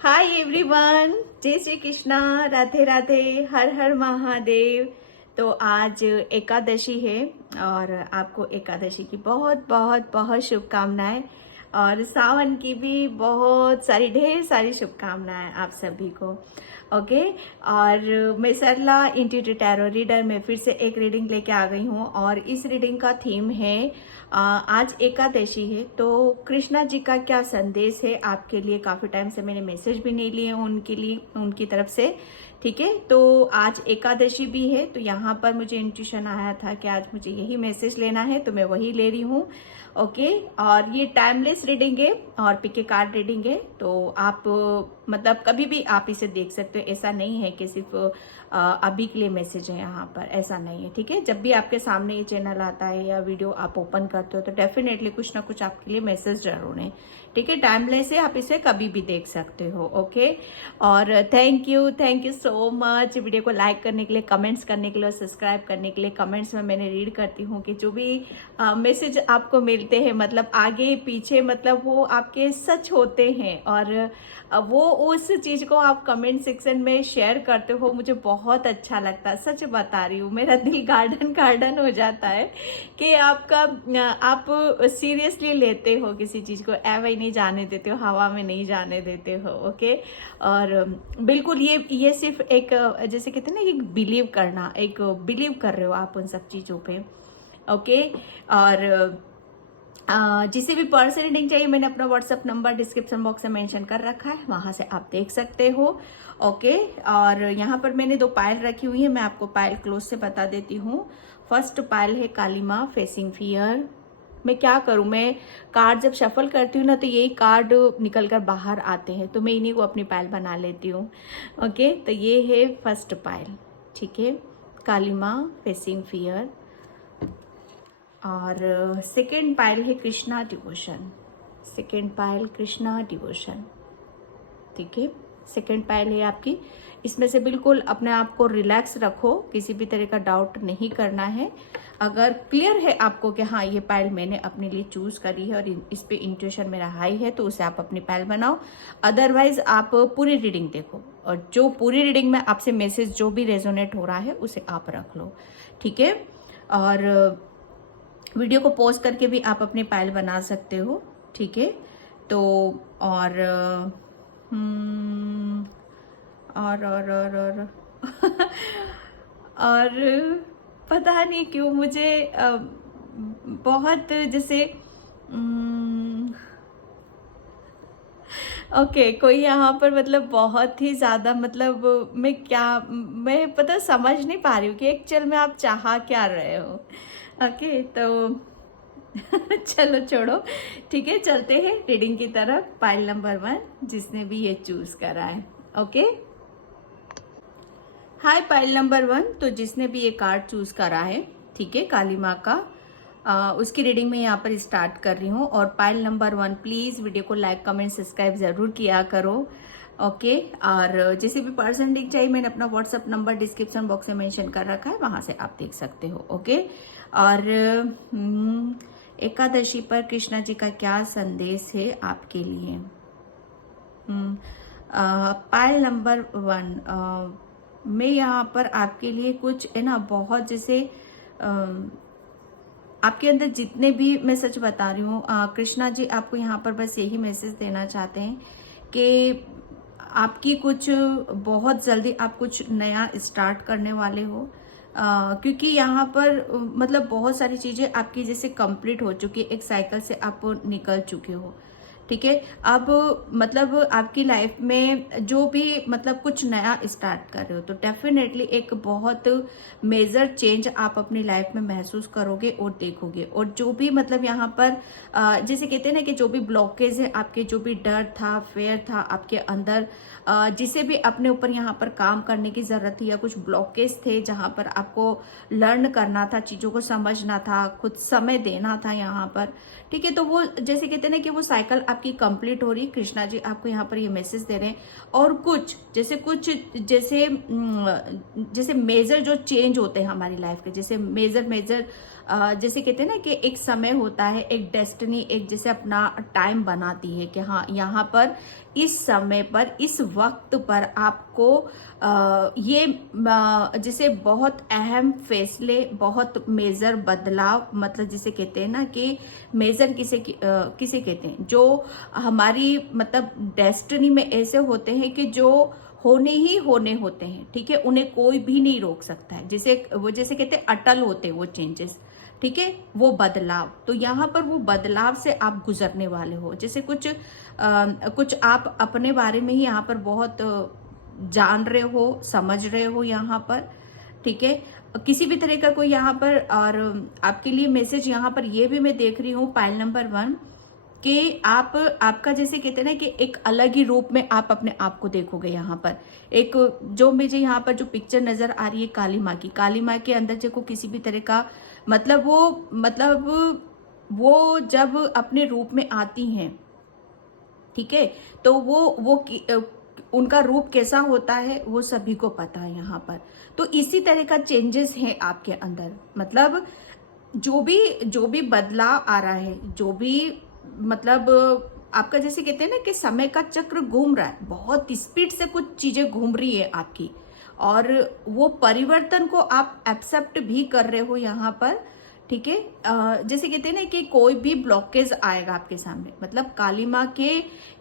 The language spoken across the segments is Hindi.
हाय एवरीवन, जय श्री कृष्णा, राधे राधे, हर हर महादेव। तो आज एकादशी है और आपको एकादशी की बहुत बहुत बहुत शुभकामनाएं और सावन की भी बहुत सारी ढेर सारी शुभकामनाएं आप सभी को। ओके। और मैं सरला इंट्यूटिव टैरो रीडर में फिर से एक रीडिंग लेके आ गई हूँ और इस रीडिंग का थीम है आज एकादशी है तो कृष्णा जी का क्या संदेश है आपके लिए। काफी टाइम से मैंने मैसेज भी नहीं लिए उनके लिए, उनकी तरफ से। ठीक है, तो आज एकादशी भी है तो यहाँ पर मुझे इंट्यूशन आया था कि आज मुझे यही मैसेज लेना है तो मैं वही ले रही हूँ। ओके। और ये टाइमलेस रीडिंग है और पिके कार्ड रीडिंग है तो आप मतलब कभी भी आप इसे देख सकते हो। ऐसा नहीं है कि सिर्फ अभी के लिए मैसेज है यहाँ पर, ऐसा नहीं है। ठीक है, जब भी आपके सामने ये चैनल आता है या वीडियो आप ओपन करते हो तो डेफिनेटली कुछ ना कुछ आपके लिए मैसेज जरूर है। ठीक है, टाइमलेस है, आप इसे कभी भी देख सकते हो। ओके। और thank you so much video को लाइक करने के लिए, कमेंट्स करने के लिए और सब्सक्राइब करने के लिए। कमेंट्स में मैंने रीड करती हूँ कि जो भी मैसेज आपको मिलते हैं मतलब आगे पीछे मतलब वो आपके सच होते हैं और वो उस चीज को आप कमेंट सेक्शन में शेयर करते हो, मुझे बहुत अच्छा लगता है। सच बता रही हूँ, मेरा दिल गार्डन गार्डन हो जाता है कि आप सीरियसली लेते हो किसी चीज को, ऐवे ही नहीं जाने देते हो, हवा में नहीं जाने देते हो। ओके। और बिल्कुल ये सिर्फ एक जैसे कहते हैं ना, एक बिलीव करना, एक बिलीव कर रहे हो आप उन सब चीजों पे। ओके। और जिसे भी पर्सनल रीडिंग चाहिए मैंने अपना व्हाट्सएप नंबर डिस्क्रिप्शन बॉक्स में मेंशन कर रखा है, वहां से आप देख सकते हो। ओके। और यहाँ पर मैंने 2 पायल रखी हुई है, मैं आपको पायल क्लोज से बता देती हूँ। फर्स्ट पायल है काली माँ फेसिंग फियर। मैं क्या करूं, मैं कार्ड जब शफल करती हूँ ना तो यही कार्ड निकल कर बाहर आते हैं तो मैं इन्हीं को अपनी पायल बना लेती हूँ। ओके, तो ये है फर्स्ट पायल। ठीक है, काली माँ फेसिंग फियर। और सेकेंड पायल है Krishna devotion. Second pile Krishna devotion. ठीक है, सेकेंड पायल है आपकी। इसमें से बिल्कुल अपने आप को रिलैक्स रखो, किसी भी तरह का डाउट नहीं करना है। अगर क्लियर है आपको कि हाँ ये पायल मैंने अपने लिए चूज करी है और इस पे इंट्यूशन मेरा हाई है तो उसे आप अपनी पायल बनाओ। अदरवाइज आप पूरी रीडिंग देखो और जो पूरी रीडिंग में आपसे मैसेज जो भी रेजोनेट हो रहा है उसे आप रख लो। ठीक है। और वीडियो को पॉज करके भी आप अपनी पायल बना सकते हो। ठीक है। तो और हम्म, और और पता नहीं क्यों मुझे बहुत जैसे ओके कोई यहाँ पर मतलब बहुत ही ज्यादा मतलब मैं पता समझ नहीं पा रही हूँ कि एक्चुअल में आप चाह क्या रहे हो। ओके, तो चलो छोड़ो। ठीक है, चलते हैं रीडिंग की तरफ। पाइल नंबर 1 जिसने भी ये चूज करा है। ओके। हाय पाइल नंबर 1, तो जिसने भी ये कार्ड चूज करा है, ठीक है, काली माँ का, उसकी रीडिंग में यहाँ पर स्टार्ट कर रही हूँ। और पाइल नंबर 1 प्लीज वीडियो को लाइक कमेंट सब्सक्राइब जरूर किया करो। ओके। और जैसे भी पर्सन लिंक चाहिए मैंने अपना व्हाट्सएप नंबर डिस्क्रिप्शन बॉक्स में मेंशन कर रखा है, वहां से आप देख सकते हो। ओके। और एकादशी पर कृष्णा जी का क्या संदेश है आपके लिए। पायल नंबर 1, मैं यहाँ पर आपके लिए कुछ है ना, बहुत जैसे आपके अंदर जितने भी, मैं सच बता रही हूँ, कृष्णा जी आपको यहाँ पर बस यही मैसेज देना चाहते हैं कि आपकी कुछ बहुत जल्दी आप कुछ नया स्टार्ट करने वाले हो। क्योंकि यहाँ पर मतलब बहुत सारी चीजें आपकी जैसे कंप्लीट हो चुकी है, एक साइकिल से आप निकल चुके हो। ठीक है, अब मतलब आपकी लाइफ में जो भी मतलब कुछ नया स्टार्ट कर रहे हो तो डेफिनेटली एक बहुत मेजर चेंज आप अपनी लाइफ में महसूस करोगे और देखोगे। और जो भी मतलब यहाँ पर जैसे कहते हैं ना कि जो भी ब्लॉकेज है आपके, जो भी डर था, फेयर था आपके अंदर, जिसे भी अपने ऊपर यहाँ पर काम करने की जरूरत थी या कुछ ब्लॉकेज थे जहां पर आपको लर्न करना था, चीजों को समझना था, खुद समय देना था यहाँ पर। ठीक है, तो वो जैसे कहते हैं ना कि वो साइकिल आपकी कंप्लीट हो रही, कृष्णा जी आपको यहाँ पर ये मैसेज दे रहे हैं। और कुछ जैसे मेजर जो चेंज होते हैं हमारी लाइफ के, जैसे मेजर जैसे कहते हैं ना कि एक समय होता है, एक डेस्टिनी, एक जैसे अपना टाइम बनाती है कि हाँ यहाँ पर इस समय पर इस वक्त पर आपको ये जैसे बहुत अहम फैसले, बहुत मेजर बदलाव, मतलब जिसे कहते हैं ना कि मेजर किसे कहते हैं, जो हमारी मतलब डेस्टिनी में ऐसे होते हैं कि जो होने ही होने होते हैं, ठीक है, उन्हें कोई भी नहीं रोक सकता है। जैसे कहते हैं अटल होते हैं वो चेंजेस, ठीक है, वो बदलाव। तो यहाँ पर वो बदलाव से आप गुजरने वाले हो। जैसे कुछ आप अपने बारे में ही यहाँ पर बहुत जान रहे हो, समझ रहे हो यहाँ पर, ठीक है, किसी भी तरह का कोई यहाँ पर। और आपके लिए मैसेज यहाँ पर ये भी मैं देख रही हूँ, पाइल नंबर 1, कि आपका जैसे कहते हैं ना कि एक अलग ही रूप में आप अपने आप को देखोगे यहाँ पर। एक जो मुझे यहाँ पर जो पिक्चर नजर आ रही है काली माँ के अंदर देखो किसी भी तरह का मतलब वो जब अपने रूप में आती हैं, ठीक है, तो उनका रूप कैसा होता है वो सभी को पता है यहाँ पर। तो इसी तरह का चेंजेस है आपके अंदर, मतलब जो भी बदलाव आ रहा है, जो भी मतलब आपका जैसे कहते हैं ना कि समय का चक्र घूम रहा है, बहुत स्पीड से कुछ चीजें घूम रही है आपकी, और वो परिवर्तन को आप एक्सेप्ट भी कर रहे हो यहाँ पर, ठीक है। जैसे कहते हैं ना कि कोई भी ब्लॉकेज आएगा आपके सामने, मतलब काली माँ के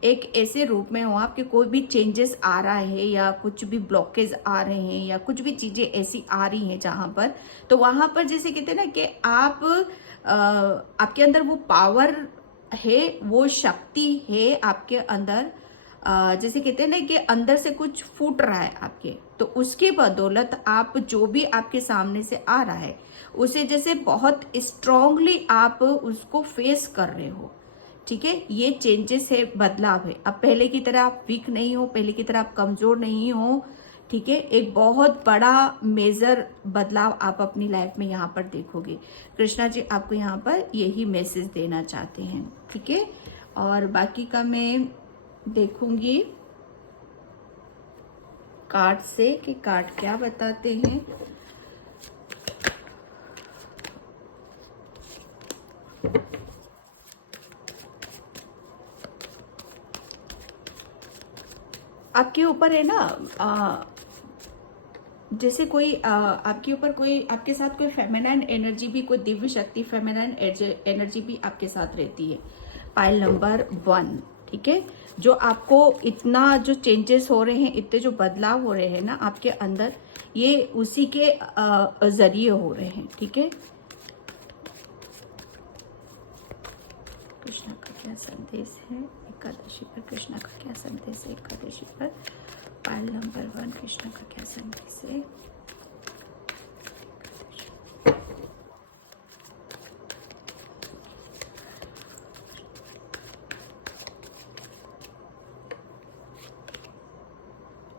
एक ऐसे रूप में हो आपके, कोई भी चेंजेस आ रहा है या कुछ भी ब्लॉकेज आ रहे हैं या कुछ भी चीजें ऐसी आ रही हैं जहां पर, तो वहां पर जैसे कहते हैं ना कि आपके अंदर वो पावर है, वो शक्ति है आपके अंदर। जैसे कहते हैं ना कि अंदर से कुछ फूट रहा है आपके, तो उसकी बदौलत आप जो भी आपके सामने से आ रहा है उसे जैसे बहुत स्ट्रांगली आप उसको फेस कर रहे हो, ठीक है। ये चेंजेस है, बदलाव है। अब पहले की तरह आप वीक नहीं हो, पहले की तरह आप कमजोर नहीं हो, ठीक है। एक बहुत बड़ा मेजर बदलाव आप अपनी लाइफ में यहाँ पर देखोगे। कृष्णा जी आपको यहाँ पर यही मैसेज देना चाहते हैं, ठीक है। और बाकी का मैं देखूंगी कार्ड से कि कार्ड क्या बताते हैं। आपके ऊपर है ना जैसे कोई आपके ऊपर कोई, आपके साथ कोई फेमिनाइन एनर्जी भी, कोई दिव्य शक्ति फेमिनाइन एनर्जी भी आपके साथ रहती है। पाइल नंबर 1, ठीक है, जो आपको इतना जो चेंजेस हो रहे हैं, इतने जो बदलाव हो रहे हैं ना आपके अंदर, ये उसी के जरिए हो रहे हैं, ठीक है। कृष्णा का क्या संदेश है एकादशी पर? कृष्णा का क्या संदेश है एकादशी पर? पाइल नंबर 1, कृष्णा का क्या संदेश है?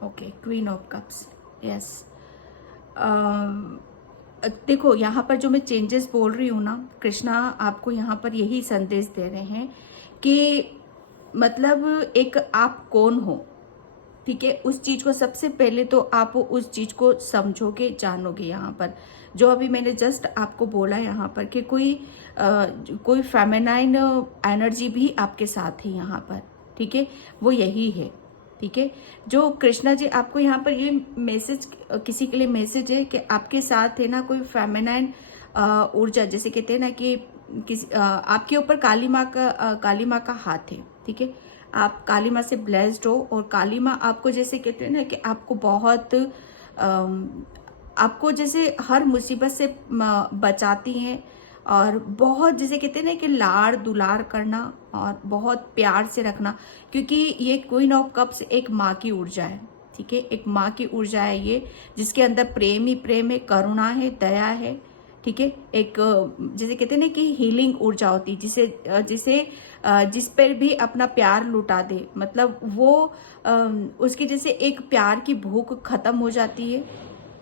Okay, queen of cups, yes. देखो यहाँ पर जो मैं चेंजेस बोल रही हूँ ना, कृष्णा आपको यहाँ पर यही संदेश दे रहे हैं कि मतलब एक आप कौन हो, ठीक है, उस चीज को सबसे पहले तो आप उस चीज को समझोगे, जानोगे। यहाँ पर जो अभी मैंने जस्ट आपको बोला यहाँ पर कि कोई फेमिनाइन एनर्जी भी आपके साथ है यहाँ पर, ठीक है, वो यही है, ठीक है। जो कृष्णा जी आपको यहाँ पर ये मैसेज, किसी के लिए मैसेज है कि आपके साथ है ना कोई फेमिनाइन ऊर्जा, जैसे कहते हैं ना कि आपके ऊपर काली माँ का हाथ है, ठीक है। आप काली माँ से ब्लेस्ड हो, और काली माँ आपको जैसे कहते हैं ना कि आपको बहुत आपको जैसे हर मुसीबत से बचाती हैं, और बहुत जैसे कहते हैं ना कि लाड़ दुलार करना और बहुत प्यार से रखना, क्योंकि ये क्वीन ऑफ कप्स एक माँ की ऊर्जा है, ठीक है, एक माँ की ऊर्जा है ये, जिसके अंदर प्रेम ही प्रेम है, करुणा है, दया है, ठीक है। एक जैसे कहते हैं ना कि हीलिंग ऊर्जा होती है, जिस पर भी अपना प्यार लुटा दे, मतलब वो उसकी जैसे एक प्यार की भूख खत्म हो जाती है,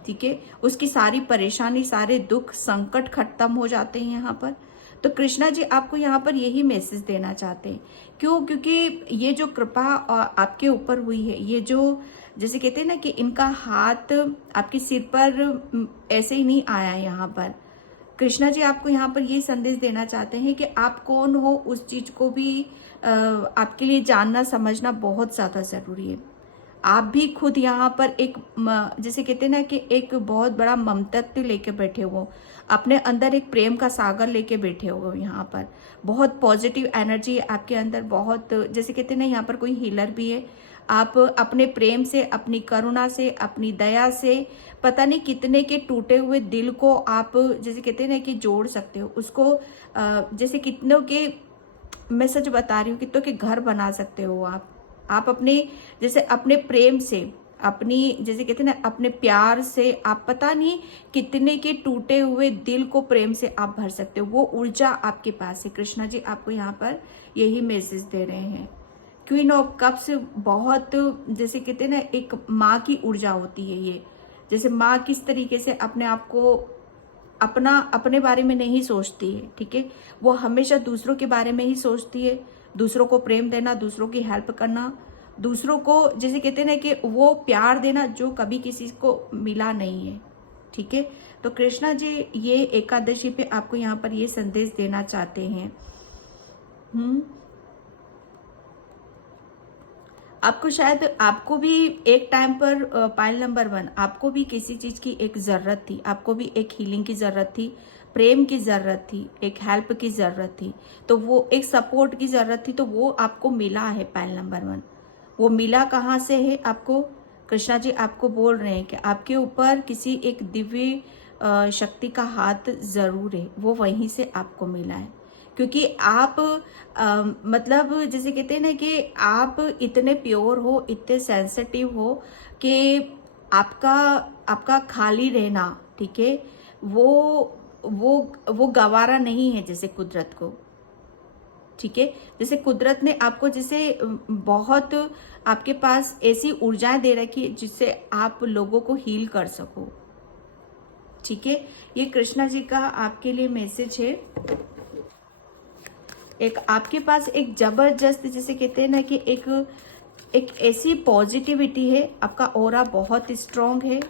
ठीक है, उसकी सारी परेशानी, सारे दुख संकट खत्म हो जाते हैं यहाँ पर। तो कृष्णा जी आपको यहाँ पर यही मैसेज देना चाहते हैं। क्यों? क्योंकि ये जो कृपा आपके ऊपर हुई है, ये जो जैसे कहते हैं ना कि इनका हाथ आपके सिर पर ऐसे ही नहीं आया है। यहाँ पर कृष्णा जी आपको यहाँ पर ये संदेश देना चाहते हैं कि आप कौन हो उस चीज को भी आपके लिए जानना समझना बहुत ज्यादा जरूरी है। आप भी खुद यहाँ पर एक जैसे कहते हैं ना कि एक बहुत बड़ा ममतत्व लेके बैठे हो, अपने अंदर एक प्रेम का सागर लेके बैठे हो। यहाँ पर बहुत पॉजिटिव एनर्जी आपके अंदर, बहुत जैसे कहते हैं ना, यहाँ पर कोई हीलर भी है। आप अपने प्रेम से, अपनी करुणा से, अपनी दया से पता नहीं कितने के टूटे हुए दिल को आप जैसे कहते हैं ना कि जोड़ सकते हो उसको। जैसे कितनों के, मैं सच बता रही हूँ, कितनों के घर बना सकते हो आप अपने जैसे अपने प्रेम से, अपनी जैसे कहते हैं ना अपने प्यार से आप पता नहीं कितने के टूटे हुए दिल को प्रेम से आप भर सकते हो। वो ऊर्जा आपके पास है। कृष्णा जी आपको यहाँ पर यही मैसेज दे रहे हैं। क्वीन ऑफ कप्स बहुत जैसे कहते हैं ना एक माँ की ऊर्जा होती है ये। जैसे माँ किस तरीके से अपने आप को अपने बारे में नहीं सोचती है, ठीक है, वो हमेशा दूसरों के बारे में ही सोचती है। दूसरों को प्रेम देना, दूसरों की हेल्प करना, दूसरों को जैसे कहते हैं ना कि वो प्यार देना जो कभी किसी को मिला नहीं है, ठीक है। तो कृष्णा जी ये एकादशी पे आपको यहाँ पर ये संदेश देना चाहते हैं। आपको शायद, आपको भी एक टाइम पर पाइल नंबर 1 आपको भी किसी चीज की एक जरूरत थी। आपको भी एक हीलिंग की जरूरत थी, प्रेम की जरूरत थी, एक हेल्प की जरूरत थी, तो वो एक सपोर्ट की जरूरत थी, तो वो आपको मिला है पाइल नंबर 1। वो मिला कहाँ से है आपको? कृष्णा जी आपको बोल रहे हैं कि आपके ऊपर किसी एक दिव्य शक्ति का हाथ जरूर है, वो वहीं से आपको मिला है। क्योंकि आप मतलब जैसे कहते हैं ना कि आप इतने प्योर हो, इतने सेंसिटिव हो कि आपका खाली रहना, ठीक है, वो गवारा नहीं है जैसे कुदरत को, ठीक है। जैसे कुदरत ने आपको जैसे बहुत आपके पास ऐसी ऊर्जाएं दे रखी है जिससे आप लोगों को हील कर सको, ठीक है। ये कृष्णा जी का आपके लिए मैसेज है। एक आपके पास एक जबरदस्त जैसे कहते हैं ना कि एक ऐसी पॉजिटिविटी है, आपका ऑरा बहुत स्ट्रांग है,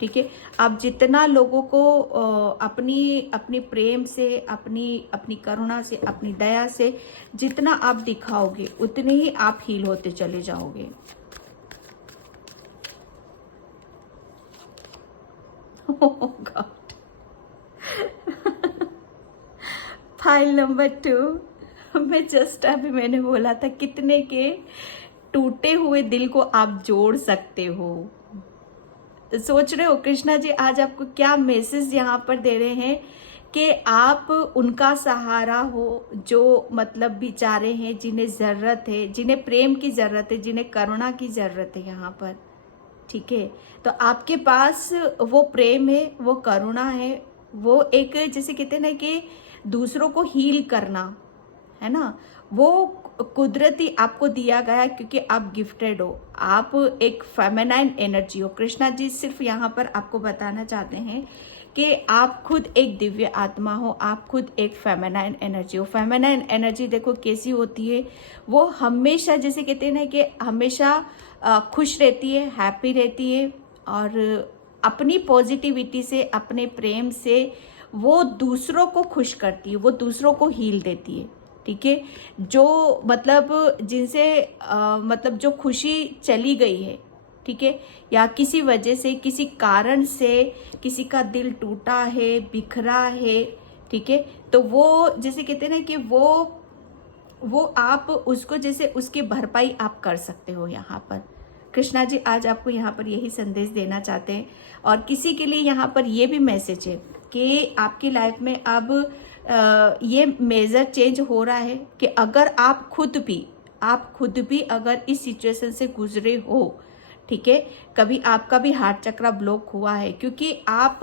ठीक है। आप जितना लोगों को अपनी प्रेम से, अपनी करुणा से, अपनी दया से जितना आप दिखाओगे उतने ही आप हील होते चले जाओगे। ओह गॉड। फाइल नंबर 2 मैं जस्ट अभी मैंने बोला था कितने के टूटे हुए दिल को आप जोड़ सकते हो। सोच रहे हो कृष्णा जी आज आपको क्या मैसेज यहाँ पर दे रहे हैं कि आप उनका सहारा हो जो मतलब बेचारे हैं, जिन्हें जरूरत है, जिन्हें प्रेम की जरूरत है, जिन्हें करुणा की जरूरत है यहाँ पर, ठीक है। तो आपके पास वो प्रेम है, वो करुणा है, वो एक जैसे कहते हैं ना कि दूसरों को हील करना है ना, वो कुदरती आपको दिया गया क्योंकि आप गिफ्टेड हो, आप एक फेमिनाइन एनर्जी हो। कृष्णा जी सिर्फ यहाँ पर आपको बताना चाहते हैं कि आप खुद एक दिव्य आत्मा हो, आप खुद एक फेमिनाइन एनर्जी हो। फेमिनाइन एनर्जी देखो कैसी होती है, वो हमेशा जैसे कहते हैं ना कि हमेशा खुश रहती है, हैप्पी रहती है, और अपनी पॉजिटिविटी से, अपने प्रेम से वो दूसरों को खुश करती है, वो दूसरों को हील देती है, ठीक है। जो मतलब जिनसे मतलब जो खुशी चली गई है, ठीक है, या किसी वजह से, किसी कारण से किसी का दिल टूटा है, बिखरा है, ठीक है, तो वो जैसे कहते हैं ना कि वो आप उसको जैसे उसकी भरपाई आप कर सकते हो। यहाँ पर कृष्णा जी आज आपको यहाँ पर यही संदेश देना चाहते हैं। और किसी के लिए यहाँ पर ये भी मैसेज है कि आपकी लाइफ में अब ये मेजर चेंज हो रहा है कि अगर आप खुद भी अगर इस सिचुएशन से गुजरे हो, ठीक है, कभी आपका भी हार्ट चक्र ब्लॉक हुआ है, क्योंकि आप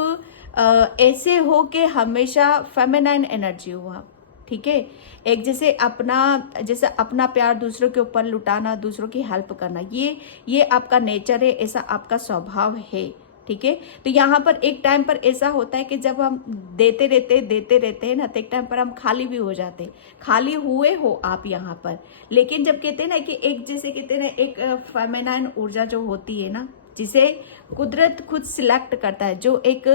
ऐसे हो कि हमेशा फेमिनाइन एनर्जी हो आप, ठीक है, एक जैसे अपना प्यार दूसरों के ऊपर लुटाना, दूसरों की हेल्प करना, ये आपका नेचर है, ऐसा आपका स्वभाव है, ठीक है। तो यहाँ पर एक टाइम पर ऐसा होता है कि जब हम देते रहते हैं ना, तो एक टाइम पर हम खाली भी हो जाते हैं। खाली हुए हो आप यहाँ पर, लेकिन जब कहते हैं ना कि एक, जैसे कहते हैं ना, एक फेमिनाइन ऊर्जा जो होती है ना, जिसे कुदरत खुद सिलेक्ट करता है, जो एक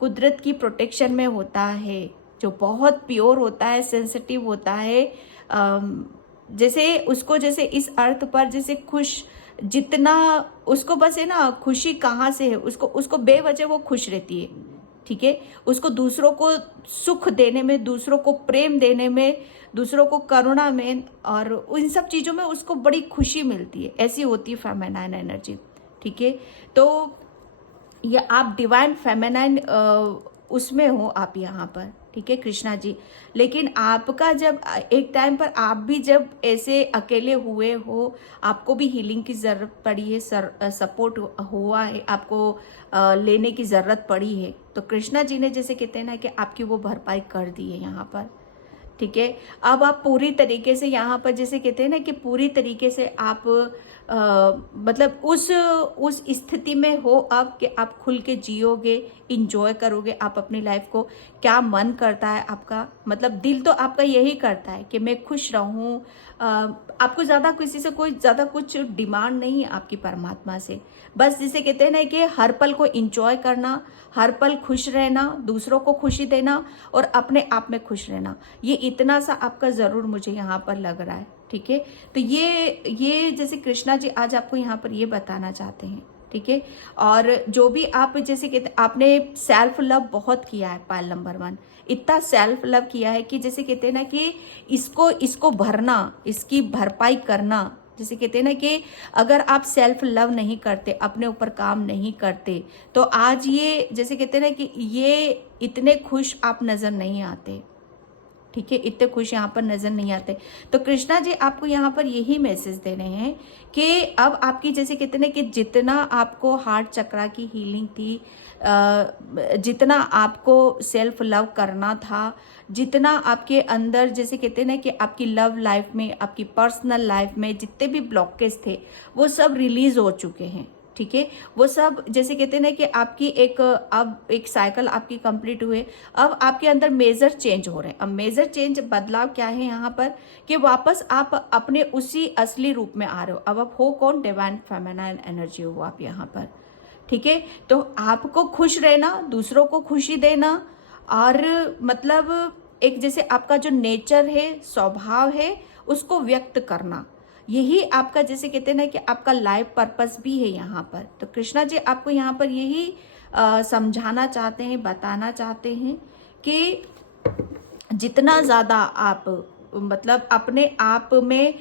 कुदरत की प्रोटेक्शन में होता है, जो बहुत प्योर होता है, सेंसिटिव होता है, जैसे उसको, जैसे इस अर्थ पर जैसे खुश, जितना उसको बस है ना, खुशी कहाँ से है, उसको उसको बेवजह वो खुश रहती है, ठीक है। उसको दूसरों को सुख देने में, दूसरों को प्रेम देने में, दूसरों को करुणा में, और इन सब चीज़ों में उसको बड़ी खुशी मिलती है। ऐसी होती है फेमिनाइन एनर्जी, ठीक है। तो ये आप डिवाइन फेमिनाइन उसमें हो आप यहाँ पर, ठीक है कृष्णा जी। लेकिन आपका जब एक टाइम पर आप भी जब ऐसे अकेले हुए हो, आपको भी हीलिंग की ज़रूरत पड़ी है, सपोर्ट हुआ है, आपको लेने की ज़रूरत पड़ी है, तो कृष्णा जी ने, जैसे कहते हैं ना, कि आपकी वो भरपाई कर दी है यहाँ पर, ठीक है। अब आप पूरी तरीके से यहाँ पर, जैसे कहते हैं ना, कि पूरी तरीके से आप मतलब उस स्थिति में हो अब कि आप खुल के जियोगे, इंजॉय करोगे आप अपनी लाइफ को। क्या मन करता है आपका, मतलब दिल तो आपका यही करता है कि मैं खुश रहूं। आपको ज़्यादा किसी से कोई ज़्यादा कुछ डिमांड नहीं है आपकी परमात्मा से। बस जिसे कहते हैं ना कि हर पल को इंजॉय करना, हर पल खुश रहना, दूसरों को खुशी देना और अपने आप में खुश रहना, ये इतना सा आपका ज़रूर मुझे यहाँ पर लग रहा है, ठीक है। तो ये जैसे कृष्णा जी आज आपको यहाँ पर ये बताना चाहते हैं, ठीक है। और जो भी आप, जैसे कहते, आपने सेल्फ लव बहुत किया है, पायल नंबर 1 इतना सेल्फ लव किया है कि जैसे कहते हैं ना कि इसको भरना, इसकी भरपाई करना, जैसे कहते हैं ना कि अगर आप सेल्फ लव नहीं करते, अपने ऊपर काम नहीं करते, तो आज ये, जैसे कहते हैं ना कि ये इतने खुश आप नजर नहीं आते, ठीक है, इतने खुश यहाँ पर नजर नहीं आते। तो कृष्णा जी आपको यहाँ पर यही मैसेज दे रहे हैं कि अब आपकी, जैसे कहते हैं कि जितना आपको हार्ट चक्रा की हीलिंग थी, जितना आपको सेल्फ लव करना था, जितना आपके अंदर, जैसे कहते हैं ना कि आपकी लव लाइफ में, आपकी पर्सनल लाइफ में जितने भी ब्लॉकेज थे, वो सब रिलीज हो चुके हैं, ठीक है। वो सब, जैसे कहते हैं ना कि आपकी अब एक साइकिल आपकी कंप्लीट हुए, अब आपके अंदर मेजर चेंज हो रहे हैं। अब मेजर चेंज, बदलाव क्या है यहाँ पर, कि वापस आप अपने उसी असली रूप में आ रहे हो। अब आप हो कौन, डिवाइन फेमिनाइन एनर्जी हो आप यहाँ पर, ठीक है। तो आपको खुश रहना, दूसरों को खुशी देना, और मतलब एक जैसे आपका जो नेचर है, स्वभाव है, उसको व्यक्त करना, यही आपका, जैसे कहते हैं ना कि आपका लाइफ पर्पस भी है यहाँ पर। तो कृष्णा जी आपको यहाँ पर यही समझाना चाहते हैं, बताना चाहते हैं कि जितना ज़्यादा आप, मतलब अपने आप में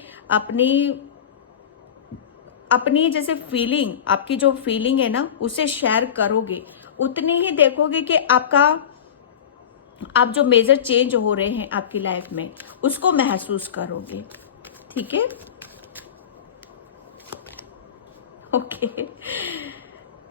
अपनी जैसे फीलिंग, आपकी जो फीलिंग है ना, उसे शेयर करोगे, उतनी ही देखोगे कि आप जो मेजर चेंज हो रहे हैं आपकी लाइफ में, उसको महसूस करोगे, ठीक है। ओके,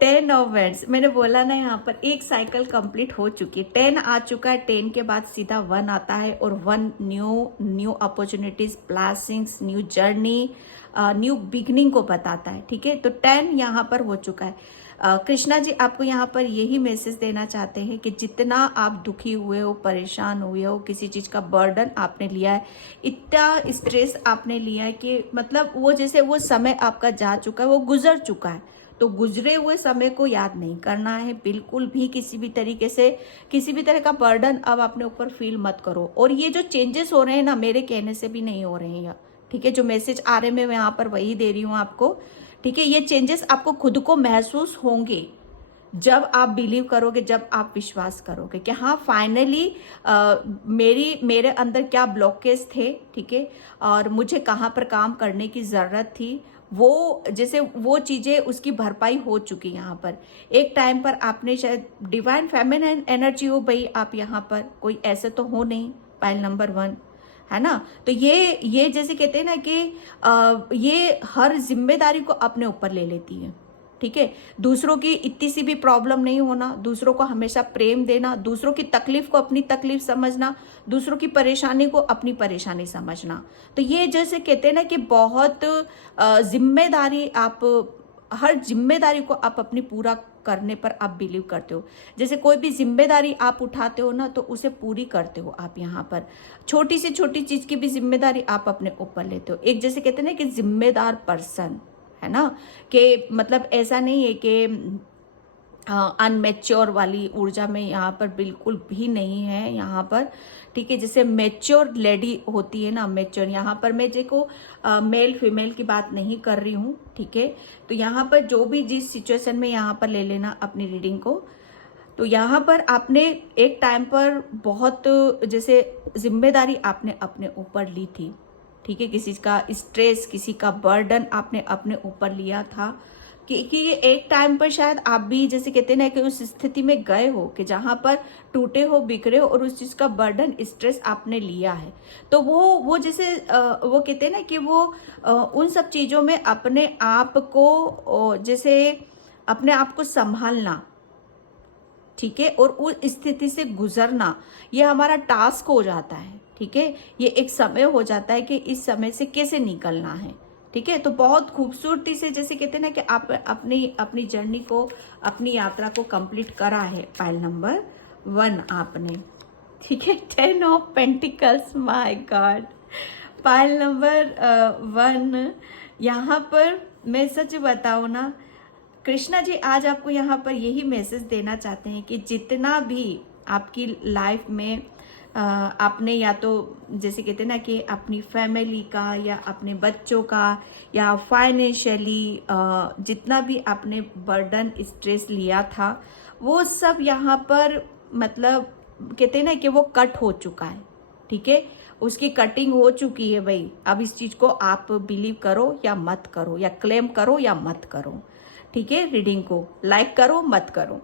10 ऑफ वेंट्स, मैंने बोला ना, यहाँ पर एक साइकिल कंप्लीट हो चुकी है, 10 आ चुका है, 10 के बाद सीधा 1 आता है, और 1 new opportunities, blessings, new journey, new beginning को बताता है, ठीक है। तो 10 यहाँ पर हो चुका है। कृष्णा जी आपको यहाँ पर यही मैसेज देना चाहते हैं कि जितना आप दुखी हुए हो, परेशान हुए हो, किसी चीज का बर्डन आपने लिया है, इतना स्ट्रेस आपने लिया है कि मतलब वो, जैसे वो समय आपका जा चुका है, वो गुजर चुका है। तो गुजरे हुए समय को याद नहीं करना है बिल्कुल भी, किसी भी तरीके से, किसी भी तरह का बर्डन अब अपने ऊपर फील मत करो। और ये जो चेंजेस हो रहे हैं ना, मेरे कहने से भी नहीं हो रहे हैं, ठीक है। जो मैसेज आ रहे हैं मैं यहाँ पर वही दे रही हूँ आपको, ठीक है। ये चेंजेस आपको खुद को महसूस होंगे जब आप बिलीव करोगे, जब आप विश्वास करोगे कि हाँ, फाइनली मेरे अंदर क्या ब्लॉकेज थे, ठीक है, और मुझे कहाँ पर काम करने की ज़रूरत थी, वो जैसे वो चीज़ें, उसकी भरपाई हो चुकी यहाँ पर। एक टाइम पर आपने शायद डिवाइन फेमिनिन एनर्जी हो भाई आप यहाँ पर, कोई ऐसे तो हो नहीं, पाइल नंबर 1 है ना। तो ये जैसे कहते हैं ना कि ये हर जिम्मेदारी को अपने ऊपर ले लेती है, ठीक है। दूसरों की इतनी सी भी प्रॉब्लम नहीं होना, दूसरों को हमेशा प्रेम देना, दूसरों की तकलीफ को अपनी तकलीफ समझना, दूसरों की परेशानी को अपनी परेशानी समझना। तो ये जैसे कहते हैं ना कि बहुत जिम्मेदारी आप हर जिम्मेदारी को आप अपनी पूरा करने पर आप बिलीव करते हो। जैसे कोई भी जिम्मेदारी आप उठाते हो ना, तो उसे पूरी करते हो आप। यहाँ पर छोटी से छोटी चीज की भी जिम्मेदारी आप अपने ऊपर लेते हो। एक जैसे कहते हैं ना कि जिम्मेदार पर्सन है ना, कि मतलब ऐसा नहीं है कि अनमेच्योर वाली ऊर्जा में यहाँ पर बिल्कुल भी नहीं है यहाँ पर। ठीक है, जैसे मेच्योर लेडी होती है ना, मेच्योर, यहाँ पर मैं देखो मेल फीमेल की बात नहीं कर रही हूँ। ठीक है, तो यहाँ पर जो भी जिस सिचुएशन में यहाँ पर ले लेना अपनी रीडिंग को, तो यहाँ पर आपने एक टाइम पर बहुत जैसे जिम्मेदारी आपने अपने ऊपर ली थी। ठीक है, किसी का स्ट्रेस, किसी का बर्डन आपने अपने ऊपर लिया था कि ये एक टाइम पर शायद आप भी जैसे कहते हैं ना कि उस स्थिति में गए हो कि जहां पर टूटे हो, बिखरे हो, और उस चीज का बर्डन, स्ट्रेस आपने लिया है। तो वो जैसे वो कहते हैं ना कि वो उन सब चीजों में अपने आप को जैसे अपने आप को संभालना, ठीक है, और उस स्थिति से गुजरना, ये हमारा टास्क हो जाता है। ठीक है, ये एक समय हो जाता है कि इस समय से कैसे निकलना है। ठीक है, तो बहुत खूबसूरती से जैसे कहते हैं ना कि आप अपनी अपनी जर्नी को, अपनी यात्रा को कंप्लीट करा है। पाइल नंबर 1 आपने, ठीक है, 10 of pentacles, my God. Pile number 1, यहाँ पर मैं सच बताऊं ना, कृष्णा जी आज आपको यहाँ पर यही मैसेज देना चाहते हैं कि जितना भी आपकी लाइफ में आपने या तो जैसे कहते हैं ना कि अपनी फैमिली का या अपने बच्चों का या फाइनेंशियली जितना भी आपने बर्डन, स्ट्रेस लिया था, वो सब यहाँ पर मतलब कहते हैं ना कि वो कट हो चुका है। ठीक है, उसकी कटिंग हो चुकी है भाई। अब इस चीज को आप बिलीव करो या मत करो, या क्लेम करो या मत करो। ठीक है, रीडिंग को लाइक करो मत करो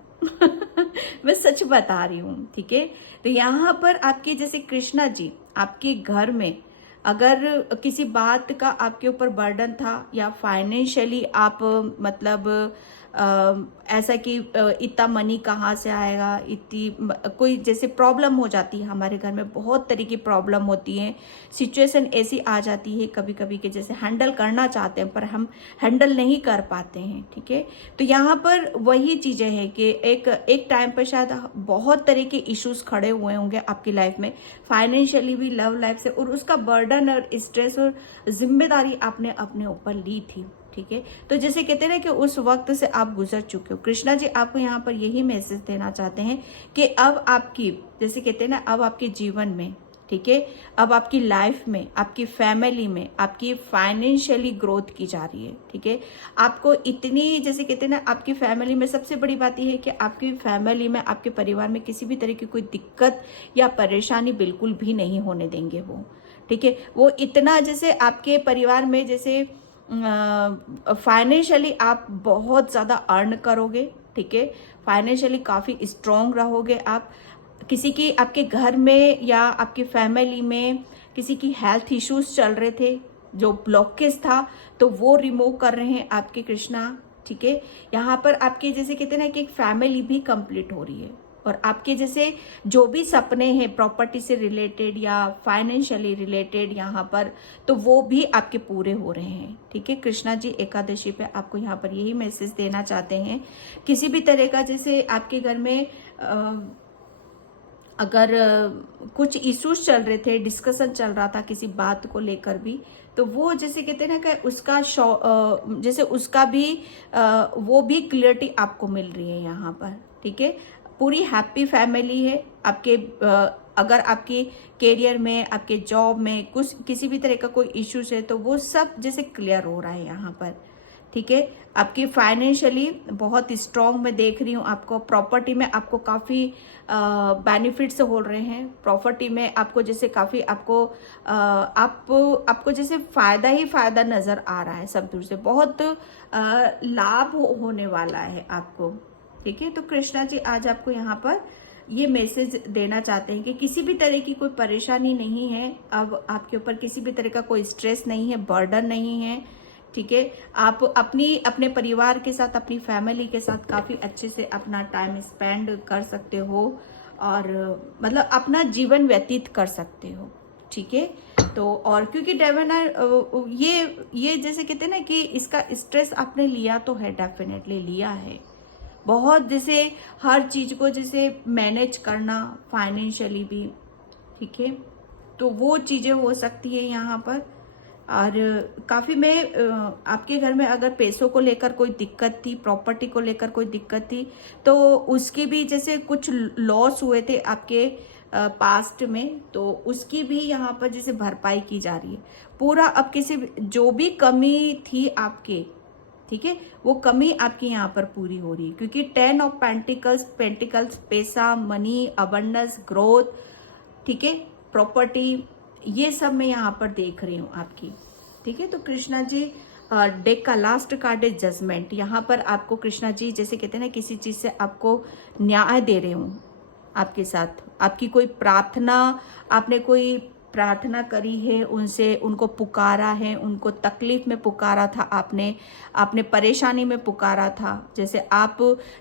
मैं सच बता रही हूँ। ठीक है, तो यहाँ पर आपके जैसे कृष्णा जी आपके घर में अगर किसी बात का आपके ऊपर बर्डन था, या फाइनेंशियली आप मतलब ऐसा कि इतना मनी कहाँ से आएगा, इतनी कोई जैसे प्रॉब्लम हो जाती है। हमारे घर में बहुत तरह की प्रॉब्लम होती है, सिचुएशन ऐसी आ जाती है कभी कभी कि जैसे हैंडल करना चाहते हैं पर हम हैंडल नहीं कर पाते हैं। ठीक है, तो यहाँ पर वही चीजें हैं कि एक टाइम पर शायद बहुत तरह के इश्यूज खड़े हुए होंगे आपकी लाइफ में, फाइनेंशियली भी, लव लाइफ से, और उसका बर्डन और स्ट्रेस और जिम्मेदारी आपने अपने ऊपर ली थी। ठीक है, तो जैसे कहते हैं ना कि उस वक्त से आप गुजर चुके हो। कृष्णा जी आपको यहाँ पर यही मैसेज देना चाहते हैं कि अब आपकी जैसे कहते हैं ना, अब आपके जीवन में, ठीक है, अब आपकी लाइफ में, आपकी फैमिली में, आपकी फाइनेंशियली ग्रोथ की जा रही है। ठीक है, आपको इतनी जैसे कहते हैं ना, आपकी फैमिली में सबसे बड़ी बात यह है कि आपकी फैमिली में, आपके परिवार में किसी भी तरह की कोई दिक्कत या परेशानी बिल्कुल भी नहीं होने देंगे वो। ठीक है, वो इतना जैसे आपके परिवार में जैसे फाइनेंशियली आप बहुत ज़्यादा अर्न करोगे। ठीक है, फाइनेंशियली काफ़ी स्ट्रांग रहोगे आप। किसी की आपके घर में या आपकी फैमिली में किसी की हेल्थ इश्यूज चल रहे थे, जो ब्लॉकेज था, तो वो रिमूव कर रहे हैं आपके कृष्णा। ठीक है, यहाँ पर आपके जैसे कहते हैं ना कि एक फैमिली भी कंप्लीट हो रही है, और आपके जैसे जो भी सपने हैं प्रॉपर्टी से रिलेटेड या फाइनेंशियली रिलेटेड यहाँ पर, तो वो भी आपके पूरे हो रहे हैं। ठीक है, कृष्णा जी एकादशी पे आपको यहाँ पर यही मैसेज देना चाहते हैं। किसी भी तरह का जैसे आपके घर में अगर कुछ इश्यूज चल रहे थे, डिस्कशन चल रहा था किसी बात को लेकर भी, तो वो जैसे कहते हैं ना कि उसका जैसे उसका भी वो भी क्लियरिटी आपको मिल रही है यहाँ पर। ठीक है, पूरी हैप्पी फैमिली है आपके। अगर आपके करियर में, आपके जॉब में कुछ किसी भी तरह का कोई इश्यूज है, तो वो सब जैसे क्लियर हो रहा है यहाँ पर। ठीक है, आपकी फाइनेंशियली बहुत स्ट्रांग मैं देख रही हूँ आपको। प्रॉपर्टी में आपको काफ़ी बेनिफिट्स हो रहे हैं। प्रॉपर्टी में आपको जैसे काफ़ी आपको जैसे फ़ायदा ही फ़ायदा नज़र आ रहा है। सब दूर से बहुत लाभ होने वाला है आपको। ठीक है, तो कृष्णा जी आज आपको यहाँ पर ये मैसेज देना चाहते हैं कि किसी भी तरह की कोई परेशानी नहीं है, अब आपके ऊपर किसी भी तरह का कोई स्ट्रेस नहीं है, बर्डन नहीं है। ठीक है, आप अपने परिवार के साथ, अपनी फैमिली के साथ काफ़ी अच्छे से अपना टाइम स्पेंड कर सकते हो, और मतलब अपना जीवन व्यतीत कर सकते हो। ठीक है। तो और क्योंकि डेवनायर ये जैसे कहते हैं ना कि इसका स्ट्रेस आपने लिया तो है, डेफिनेटली लिया है बहुत, जैसे हर चीज को जैसे मैनेज करना फाइनेंशियली भी, ठीक है। तो वो चीजें हो सकती है यहाँ पर। और काफी में आपके घर में अगर पैसों को लेकर कोई दिक्कत थी, प्रॉपर्टी को लेकर कोई दिक्कत थी, तो उसकी भी जैसे कुछ लॉस हुए थे आपके पास्ट में, तो उसकी भी यहाँ पर जैसे भरपाई की जा रही है पूरा। अब किसी जो भी कमी थी आपके, ठीक है, वो कमी आपकी यहाँ पर पूरी हो रही है, क्योंकि 10 ऑफ पेंटिकल्स पैसा, मनी, अबंडेंस, ग्रोथ, ठीक है, प्रॉपर्टी, ये सब मैं यहाँ पर देख रही हूँ आपकी, ठीक है। तो कृष्णा जी डेक का लास्ट कार्ड है जजमेंट। यहाँ पर आपको कृष्णा जी जैसे कहते हैं ना किसी चीज से आपको न्याय दे रहे हूँ आपके साथ। आपकी कोई प्रार्थना, आपने कोई प्रार्थना करी है उनसे, उनको पुकारा है, उनको तकलीफ में पुकारा था आपने परेशानी में पुकारा था। जैसे आप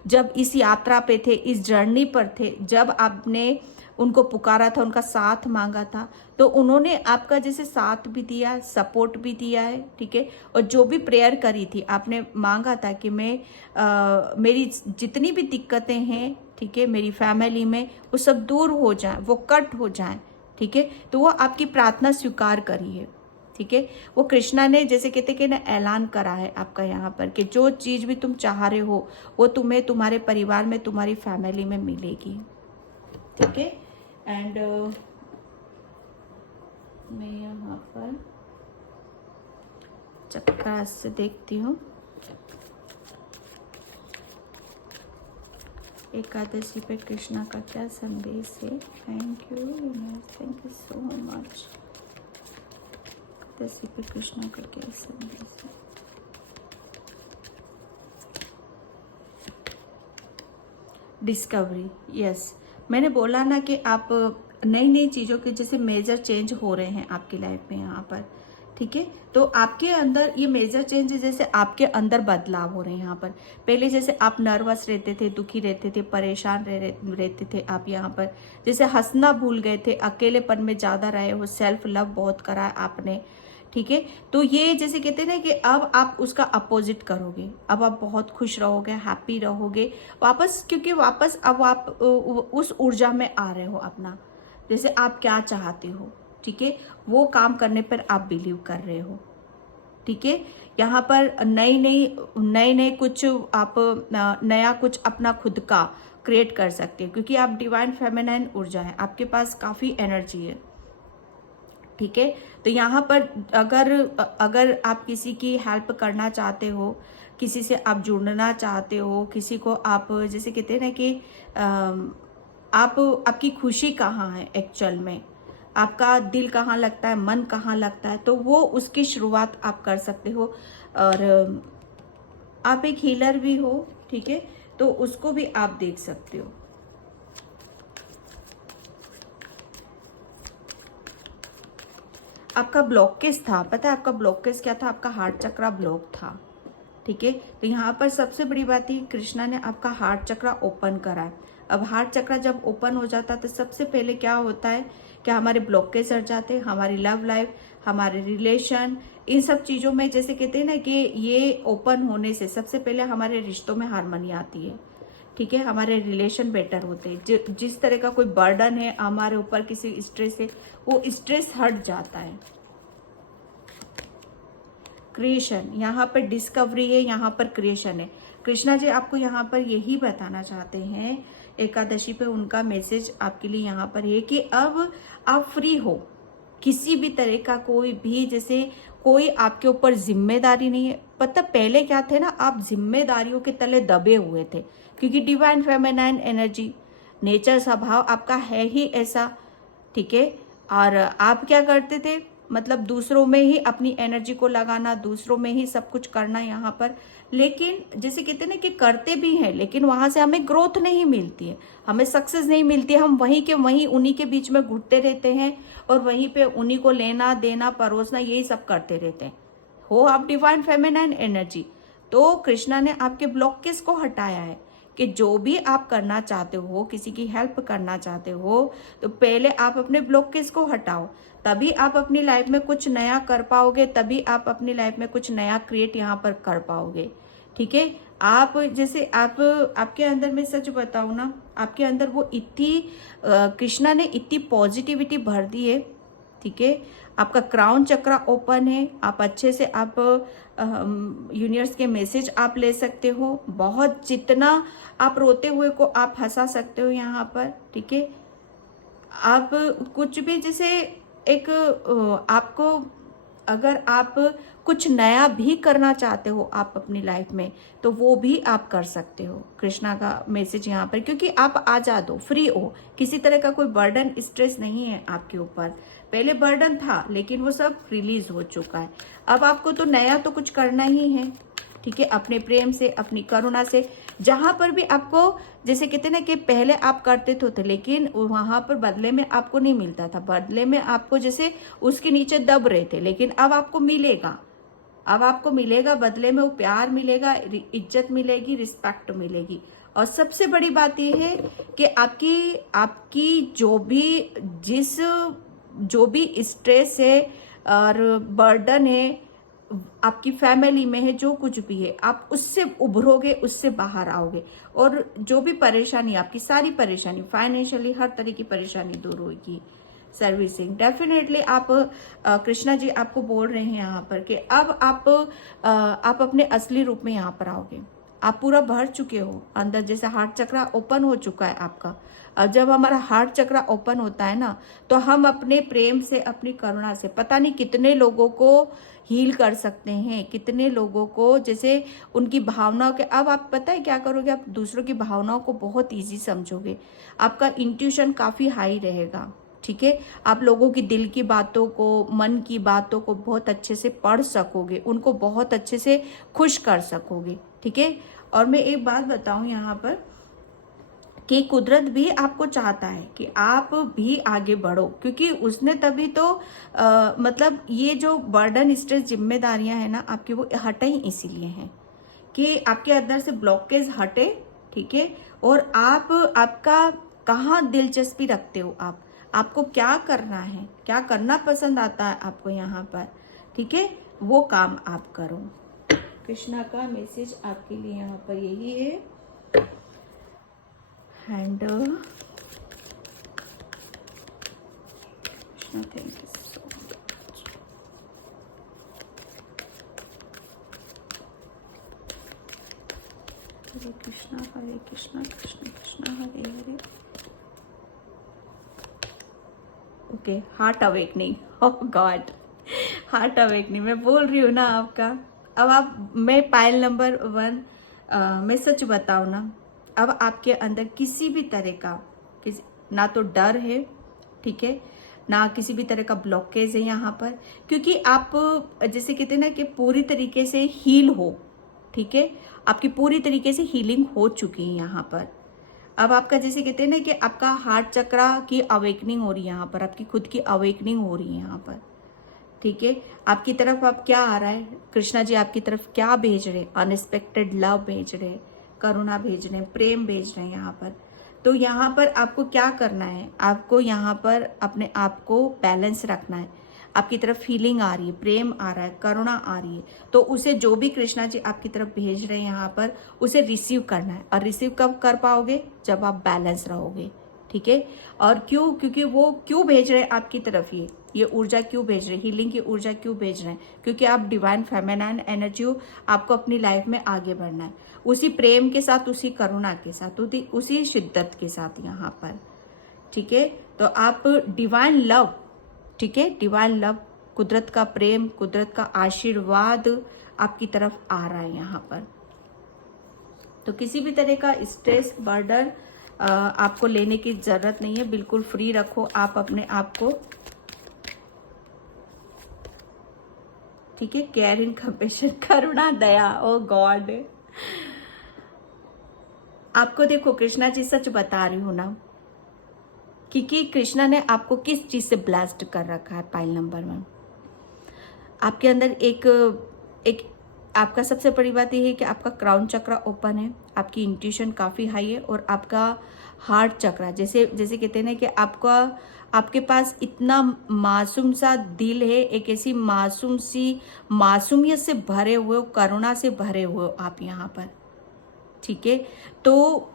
जब इस यात्रा पे थे, इस जर्नी पर थे, जब आपने उनको पुकारा था, उनका साथ मांगा था, तो उन्होंने आपका जैसे साथ भी दिया, सपोर्ट भी दिया है, ठीक है। और जो भी प्रेयर करी थी, आपने मांगा था कि मेरी जितनी भी दिक्कतें हैं, ठीक है, मेरी फैमिली में, वो सब दूर हो जाए, वो कट हो जाए, ठीक है। तो वो आपकी प्रार्थना स्वीकार करी है, ठीक है। वो कृष्णा ने जैसे कहते कि ना ऐलान करा है आपका यहाँ पर कि जो चीज भी तुम चाह रहे हो वो तुम्हें तुम्हारे परिवार में, तुम्हारी फैमिली में मिलेगी, ठीक है। एंड मैं यहाँ पर चक्कर से देखती हूँ एकादशी पे कृष्णा का क्या संदेश है। Thank you universe, thank you so much. Ekadashi पे कृष्णा का क्या संदेश है। डिस्कवरी, यस, मैंने बोला ना कि आप नई नई चीज़ों के जैसे मेजर चेंज हो रहे हैं आपकी लाइफ में यहाँ पर, ठीक है। तो आपके अंदर ये मेजर चेंज जैसे आपके अंदर बदलाव हो रहे हैं यहाँ पर। पहले जैसे आप नर्वस रहते थे, दुखी रहते थे, परेशान रहते थे, आप यहाँ पर जैसे हंसना भूल गए थे, अकेलेपन में ज़्यादा रहे हो, सेल्फ लव बहुत करा आपने, ठीक है। तो ये जैसे कहते हैं ना कि अब आप उसका अपोजिट करोगे, अब आप बहुत खुश रहोगे, हैप्पी रहोगे वापस, क्योंकि वापस अब आप उस ऊर्जा में आ रहे हो अपना, जैसे आप क्या चाहते हो, ठीक है, वो काम करने पर आप बिलीव कर रहे हो, ठीक है। यहाँ पर नई कुछ आप नया कुछ अपना खुद का क्रिएट कर सकते हो, क्योंकि आप डिवाइन फेमिनाइन ऊर्जा है, आपके पास काफी एनर्जी है, ठीक है। तो यहाँ पर अगर आप किसी की हेल्प करना चाहते हो, किसी से आप जुड़ना चाहते हो, किसी को आप जैसे कहते हैं ना कि आपकी खुशी कहाँ है एक्चुअल में, आपका दिल कहाँ लगता है, मन कहाँ लगता है, तो वो उसकी शुरुआत आप कर सकते हो। और आप एक हीलर भी हो, ठीक है, तो उसको भी आप देख सकते हो। आपका ब्लॉकेज था, पता है आपका ब्लॉकेज क्या था, आपका हार्ट चक्रा ब्लॉक था, ठीक है। तो यहाँ पर सबसे बड़ी बात है कृष्णा ने आपका हार्ट चक्रा ओपन करा है। अब हार्ट चक्रा जब ओपन हो जाता है तो सबसे पहले क्या होता है कि हमारे ब्लॉकेज हट जाते हैं, हमारी लव लाइफ, हमारे रिलेशन, इन सब चीजों में जैसे कहते हैं ना कि ये ओपन होने से सबसे पहले हमारे रिश्तों में हार्मनी आती है, ठीक है, हमारे रिलेशन बेटर होते हैं। जिस तरह का कोई बर्डन है हमारे ऊपर, किसी स्ट्रेस है, वो स्ट्रेस हट जाता है। क्रिएशन, यहाँ पर डिस्कवरी है, यहाँ पर क्रिएशन है। कृष्णा जी आपको यहाँ पर यही बताना चाहते हैं, एकादशी पे उनका मैसेज आपके लिए यहाँ पर है कि अब आप फ्री हो, किसी भी तरह का कोई भी जैसे कोई आपके ऊपर जिम्मेदारी नहीं है। पता पहले क्या थे ना, आप जिम्मेदारियों के तले दबे हुए थे, क्योंकि डिवाइन फेमिनाइन एनर्जी, नेचर स्वभाव आपका है ही ऐसा, ठीक है। और आप क्या करते थे, मतलब दूसरों में ही अपनी एनर्जी को लगाना, दूसरों में ही सब कुछ करना यहाँ पर। लेकिन जैसे कहते हैं ना कि करते भी हैं, लेकिन वहां से हमें ग्रोथ नहीं मिलती है, हमें सक्सेस नहीं मिलती है। हम वहीं के वहीं उन्हीं के बीच में घुटते रहते हैं और वहीं पे उन्हीं को लेना देना परोसना यही सब करते रहते हैं। हो आप डिवाइन फेमिनाइन एनर्जी, तो कृष्णा ने आपके ब्लॉकेज को हटाया है कि जो भी आप करना चाहते हो, किसी की हेल्प करना चाहते हो, तो पहले आप अपने ब्लॉकेज को हटाओ, तभी आप अपनी लाइफ में कुछ नया कर पाओगे, तभी आप अपनी लाइफ में कुछ नया क्रिएट यहाँ पर कर पाओगे। ठीक है, आप जैसे आप आपके अंदर, मैं सच बताऊं ना, आपके अंदर वो इतनी कृष्णा ने इतनी पॉजिटिविटी भर दी है। ठीक है, आपका क्राउन चक्रा ओपन है, आप अच्छे से आप यूनिवर्स के मैसेज आप ले सकते हो, बहुत जितना आप रोते हुए को आप हंसा सकते हो यहाँ पर। ठीक है, आप कुछ भी जैसे एक आपको अगर आप कुछ नया भी करना चाहते हो आप अपनी लाइफ में, तो वो भी आप कर सकते हो। कृष्णा का मैसेज यहाँ पर, क्योंकि आप आजाद हो, फ्री हो, किसी तरह का कोई बर्डन स्ट्रेस नहीं है आपके ऊपर। पहले बर्डन था लेकिन वो सब रिलीज हो चुका है। अब आपको तो नया तो कुछ करना ही है। ठीक है, अपने प्रेम से, अपनी करुणा से, जहां पर भी आपको, जैसे कहते ना कि पहले आप करते थे लेकिन वहां पर बदले में आपको नहीं मिलता था, बदले में आपको जैसे उसके नीचे दब रहे थे, लेकिन अब आपको मिलेगा, अब आपको मिलेगा बदले में, वो प्यार मिलेगा, इज्जत मिलेगी, रिस्पेक्ट मिलेगी। और सबसे बड़ी बात यह है कि आपकी आपकी जो भी स्ट्रेस है और बर्डन है आपकी फैमिली में है, जो कुछ भी है, आप उससे उभरोगे, उससे बाहर आओगे। और जो भी परेशानी, आपकी सारी परेशानी, फाइनेंशियली हर तरह की परेशानी दूर होगी। सर्विसिंग डेफिनेटली आप कृष्णा जी आपको बोल रहे हैं यहाँ पर कि अब आप अपने असली रूप में यहाँ पर आओगे। आप पूरा भर चुके हो अंदर, जैसे हार्ट चक्रा ओपन हो चुका है आपका। अब जब हमारा हार्ट चक्रा ओपन होता है ना, तो हम अपने प्रेम से, अपनी करुणा से पता नहीं कितने लोगों को हील कर सकते हैं, कितने लोगों को, जैसे उनकी भावनाओं के, अब आप पता है क्या करोगे, आप दूसरों की भावनाओं को बहुत ईजी समझोगे, आपका इंट्यूशन काफी हाई रहेगा। ठीक है, आप लोगों की दिल की बातों को, मन की बातों को बहुत अच्छे से पढ़ सकोगे, उनको बहुत अच्छे से खुश कर सकोगे। ठीक है, और मैं एक बात बताऊं यहाँ पर कि कुदरत भी आपको चाहता है कि आप भी आगे बढ़ो, क्योंकि उसने तभी तो मतलब ये जो बर्डन, स्ट्रेस, जिम्मेदारियां है ना आपकी, वो हटे ही इसीलिए हैं कि आपके अंदर से ब्लॉकेज हटे। ठीक है, और आपका कहाँ दिलचस्पी रखते हो, आपको क्या करना है, क्या करना पसंद आता है आपको यहाँ पर। ठीक है, वो काम आप करो। कृष्णा का मैसेज आपके लिए यहाँ पर यही है। And Krishna, thank you so much. Hare Krishna Krishna Krishna Hare Hare. Okay, heart awakening, oh God, heart awakening मैं बोल रही हूँ ना आपका। अब आप, मैं पायल नंबर 1, मैं सच बताऊँ ना, अब आपके अंदर किसी भी तरह का ना तो डर है, ठीक है, ना किसी भी तरह का ब्लॉकेज है यहाँ पर, क्योंकि आप जैसे कहते हैं ना कि पूरी तरीके से हील हो। ठीक है, आपकी पूरी तरीके से हीलिंग हो चुकी है यहाँ पर। अब आपका जैसे कहते हैं ना कि आपका हार्ट चक्रा की अवेकनिंग हो रही है यहाँ पर, आपकी खुद की अवेकनिंग हो रही है यहाँ पर। ठीक है, आपकी तरफ अब क्या आ रहा है, कृष्णा जी आपकी तरफ क्या भेज रहे हैं, अनएक्सपेक्टेड लव भेज रहे हैं, करुणा भेज रहे हैं, प्रेम भेज रहे हैं यहाँ पर। तो यहाँ पर आपको क्या करना है, आपको यहाँ पर अपने आप को बैलेंस रखना है। आपकी तरफ फीलिंग आ रही है, प्रेम आ रहा है, करुणा आ रही है, तो उसे जो भी कृष्णा जी आपकी तरफ भेज रहे हैं यहाँ पर, उसे रिसीव करना है। और रिसीव कब कर पाओगे, जब आप बैलेंस रहोगे। ठीक है, और क्यों, क्योंकि वो क्यों भेज रहे हैं आपकी तरफ, ये ऊर्जा क्यों भेज रहे हैं, हीलिंग की ऊर्जा क्यों भेज रहे हैं, क्योंकि आप डिवाइन फेमिनाइन एनर्जी हो, आपको अपनी लाइफ में आगे बढ़ना है, उसी प्रेम के साथ, उसी करुणा के साथ, उसी शिद्दत के साथ यहाँ पर। ठीक है, तो आप डिवाइन लव, ठीक है, डिवाइन लव, कुदरत का प्रेम, कुदरत का आशीर्वाद आपकी तरफ आ रहा है यहाँ पर। तो किसी भी तरह का स्ट्रेस, बर्डन आपको लेने की जरूरत नहीं है, बिल्कुल फ्री रखो आप अपने आप को। ठीक है, केयरिंग, कंपैशन, करुणा, दया, ओ गॉड। आपको देखो, कृष्णा जी सच बता रही हूं ना, क्योंकि कृष्णा ने आपको किस चीज से ब्लास्ट कर रखा है। पाइल नंबर 1, आपके अंदर एक आपका सबसे बड़ी बात ये है कि आपका क्राउन चक्रा ओपन है, आपकी इंट्यूशन काफ़ी हाई है, और आपका हार्ट चक्रा, जैसे जैसे कहते हैं ना कि आपके पास इतना मासूम सा दिल है, एक ऐसी मासूमियत से भरे हुए हो, करुणा से भरे हुए हो आप यहाँ पर। ठीक है, तो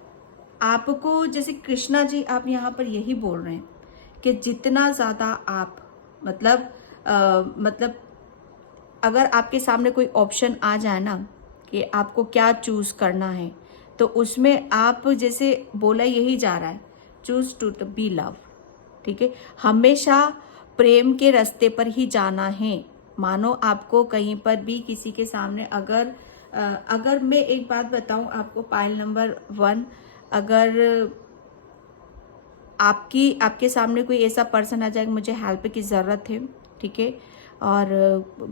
आपको जैसे कृष्णा जी आप यहाँ पर यही बोल रहे हैं कि जितना ज़्यादा आप मतलब अगर आपके सामने कोई ऑप्शन आ जाए ना कि आपको क्या चूज करना है, तो उसमें आप जैसे बोला यही जा रहा है, चूज टू बी लव। ठीक है, हमेशा प्रेम के रास्ते पर ही जाना है। मानो आपको कहीं पर भी किसी के सामने अगर मैं एक बात बताऊं आपको, पायल नंबर 1, अगर आपके सामने कोई ऐसा पर्सन आ जाए, मुझे हेल्प की ज़रूरत है, ठीक है, और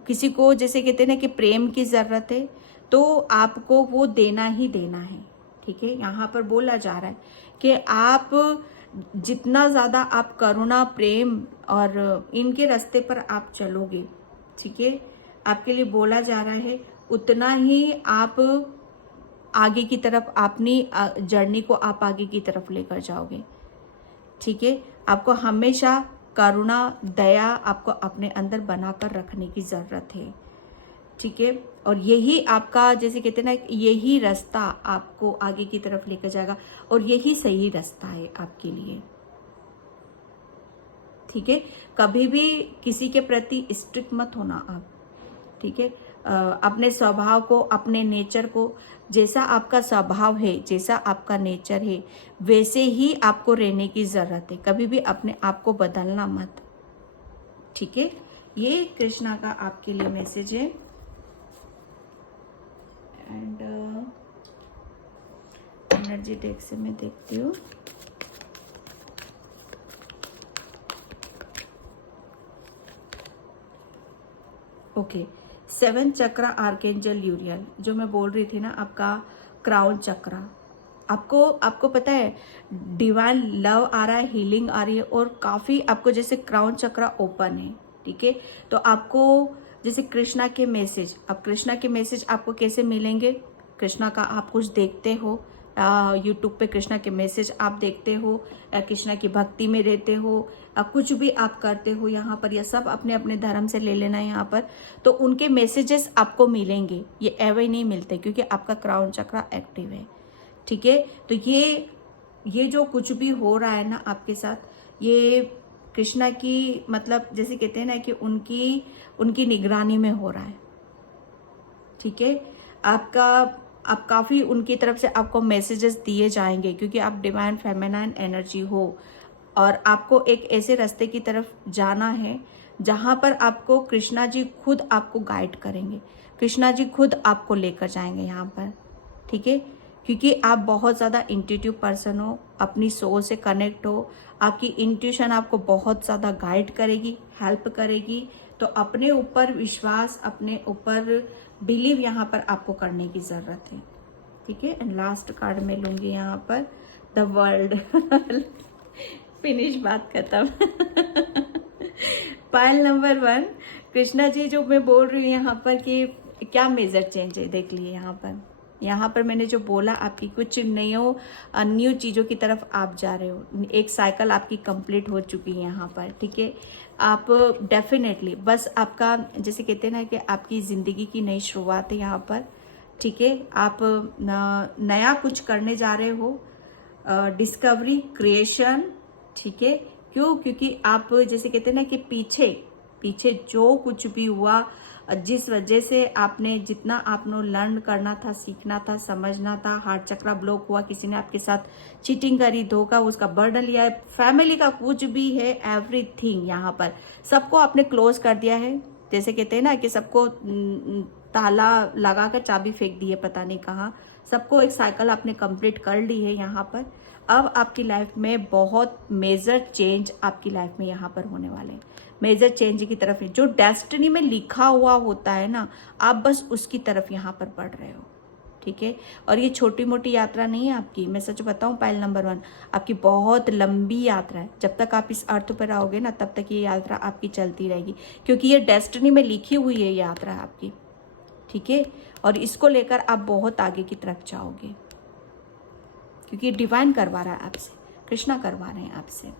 किसी को जैसे कहते हैं ना कि प्रेम की ज़रूरत है, तो आपको वो देना ही देना है। ठीक है, यहाँ पर बोला जा रहा है कि आप जितना ज़्यादा आप करुणा, प्रेम और इनके रास्ते पर आप चलोगे, ठीक है, आपके लिए बोला जा रहा है, उतना ही आप आगे की तरफ अपनी जर्नी को आप आगे की तरफ लेकर जाओगे। ठीक है, आपको हमेशा करुणा, दया आपको अपने अंदर बनाकर रखने की ज़रूरत है। ठीक है, और यही आपका जैसे कहते हैं ना, यही रास्ता आपको आगे की तरफ लेकर जाएगा, और यही सही रास्ता है आपके लिए। ठीक है, कभी भी किसी के प्रति स्ट्रिक्ट मत होना आप। ठीक है, अपने स्वभाव को, अपने नेचर को, जैसा आपका स्वभाव है, जैसा आपका नेचर है, वैसे ही आपको रहने की जरूरत है। कभी भी अपने आप को बदलना मत। ठीक है, ये कृष्णा का आपके लिए मैसेज है। एंड एनर्जी डेक से मैं देखती हूँ। ओके, 7 चक्रा आर्केंजल यूरियल, जो मैं बोल रही थी ना, आपका क्राउन चक्रा, आपको पता है डिवाइन लव आ रहा है, हीलिंग आ रही है, और काफी आपको जैसे क्राउन चक्रा ओपन है। ठीक है, तो आपको जैसे कृष्णा के मैसेज, अब कृष्णा के मैसेज आपको कैसे मिलेंगे? कृष्णा का आप कुछ देखते हो यूट्यूब पे, कृष्णा के मैसेज आप देखते हो, कृष्णा की भक्ति में रहते हो, कुछ भी आप करते हो यहाँ पर, या सब अपने अपने धर्म से ले लेना यहाँ पर, तो उनके मैसेजेस आपको मिलेंगे। ये एवं नहीं मिलते क्योंकि आपका क्राउन चक्रा एक्टिव है। ठीक है, तो ये जो कुछ भी हो रहा है ना आपके साथ, ये कृष्णा की मतलब जैसे कहते हैं ना कि उनकी निगरानी में हो रहा है। ठीक है, आप काफी उनकी तरफ से आपको मैसेजेस दिए जाएंगे, क्योंकि आप डिवाइन फेमिनाइन एनर्जी हो, और आपको एक ऐसे रास्ते की तरफ जाना है जहां पर आपको कृष्णा जी खुद आपको गाइड करेंगे, कृष्णा जी खुद आपको लेकर जाएंगे यहाँ पर। ठीक है, क्योंकि आप बहुत ज़्यादा इंट्यूटिव पर्सन हो, अपनी सोल से कनेक्ट हो, आपकी इंट्यूशन आपको बहुत ज़्यादा गाइड करेगी, हेल्प करेगी। तो अपने ऊपर विश्वास, अपने ऊपर बिलीव यहाँ पर आपको करने की ज़रूरत है। ठीक है, एंड लास्ट कार्ड में लूँगी यहाँ पर द वर्ल्ड। फिनिश, बात खत्म। पायल नंबर 1, कृष्णा जी जो मैं बोल रही हूँ यहाँ पर कि क्या मेजर चेंज है, देख लिए यहाँ पर मैंने जो बोला, आपकी कुछ न्यू चीज़ों की तरफ आप जा रहे हो, एक साइकिल आपकी कंप्लीट हो चुकी है यहाँ पर। ठीक है, आप डेफिनेटली बस आपका जैसे कहते हैं ना कि आपकी ज़िंदगी की नई शुरुआत है यहाँ पर। ठीक है, आप नया कुछ करने जा रहे हो, डिस्कवरी, क्रिएशन। ठीक है, क्यों? क्योंकि आप जैसे कहते हैं ना कि पीछे जो कुछ भी हुआ, जिस वजह से आपने जितना आपने लर्न करना था, सीखना था, समझना था, हार्ट चक्रा ब्लॉक हुआ, किसी ने आपके साथ चीटिंग करी, धोखा, उसका बर्डन लिया है, फैमिली का कुछ भी है, एवरीथिंग यहाँ पर सबको आपने क्लोज कर दिया है। जैसे कहते हैं ना कि सबको ताला लगा कर चाबी फेंक दी है पता नहीं कहाँ, सबको एक साइकिल आपने कंप्लीट कर ली है यहाँ पर। अब आपकी लाइफ में बहुत मेजर चेंज आपकी लाइफ में यहाँ पर होने वाले हैं, मेजर चेंज की तरफ है। जो डेस्टिनी में लिखा हुआ होता है ना, आप बस उसकी तरफ यहाँ पर बढ़ रहे हो। ठीक है, और ये छोटी मोटी यात्रा नहीं है आपकी, मैं सच बताऊं पायल नंबर 1, आपकी बहुत लंबी यात्रा है। जब तक आप इस अर्थ पर आओगे ना, तब तक ये यात्रा आपकी चलती रहेगी, क्योंकि ये डेस्टिनी में लिखी हुई है यात्रा आपकी। ठीक है, और इसको लेकर आप बहुत आगे की तरफ जाओगे, क्योंकि डिवाइन करवा रहा है आपसे, कृष्णा करवा रहे हैं आपसे।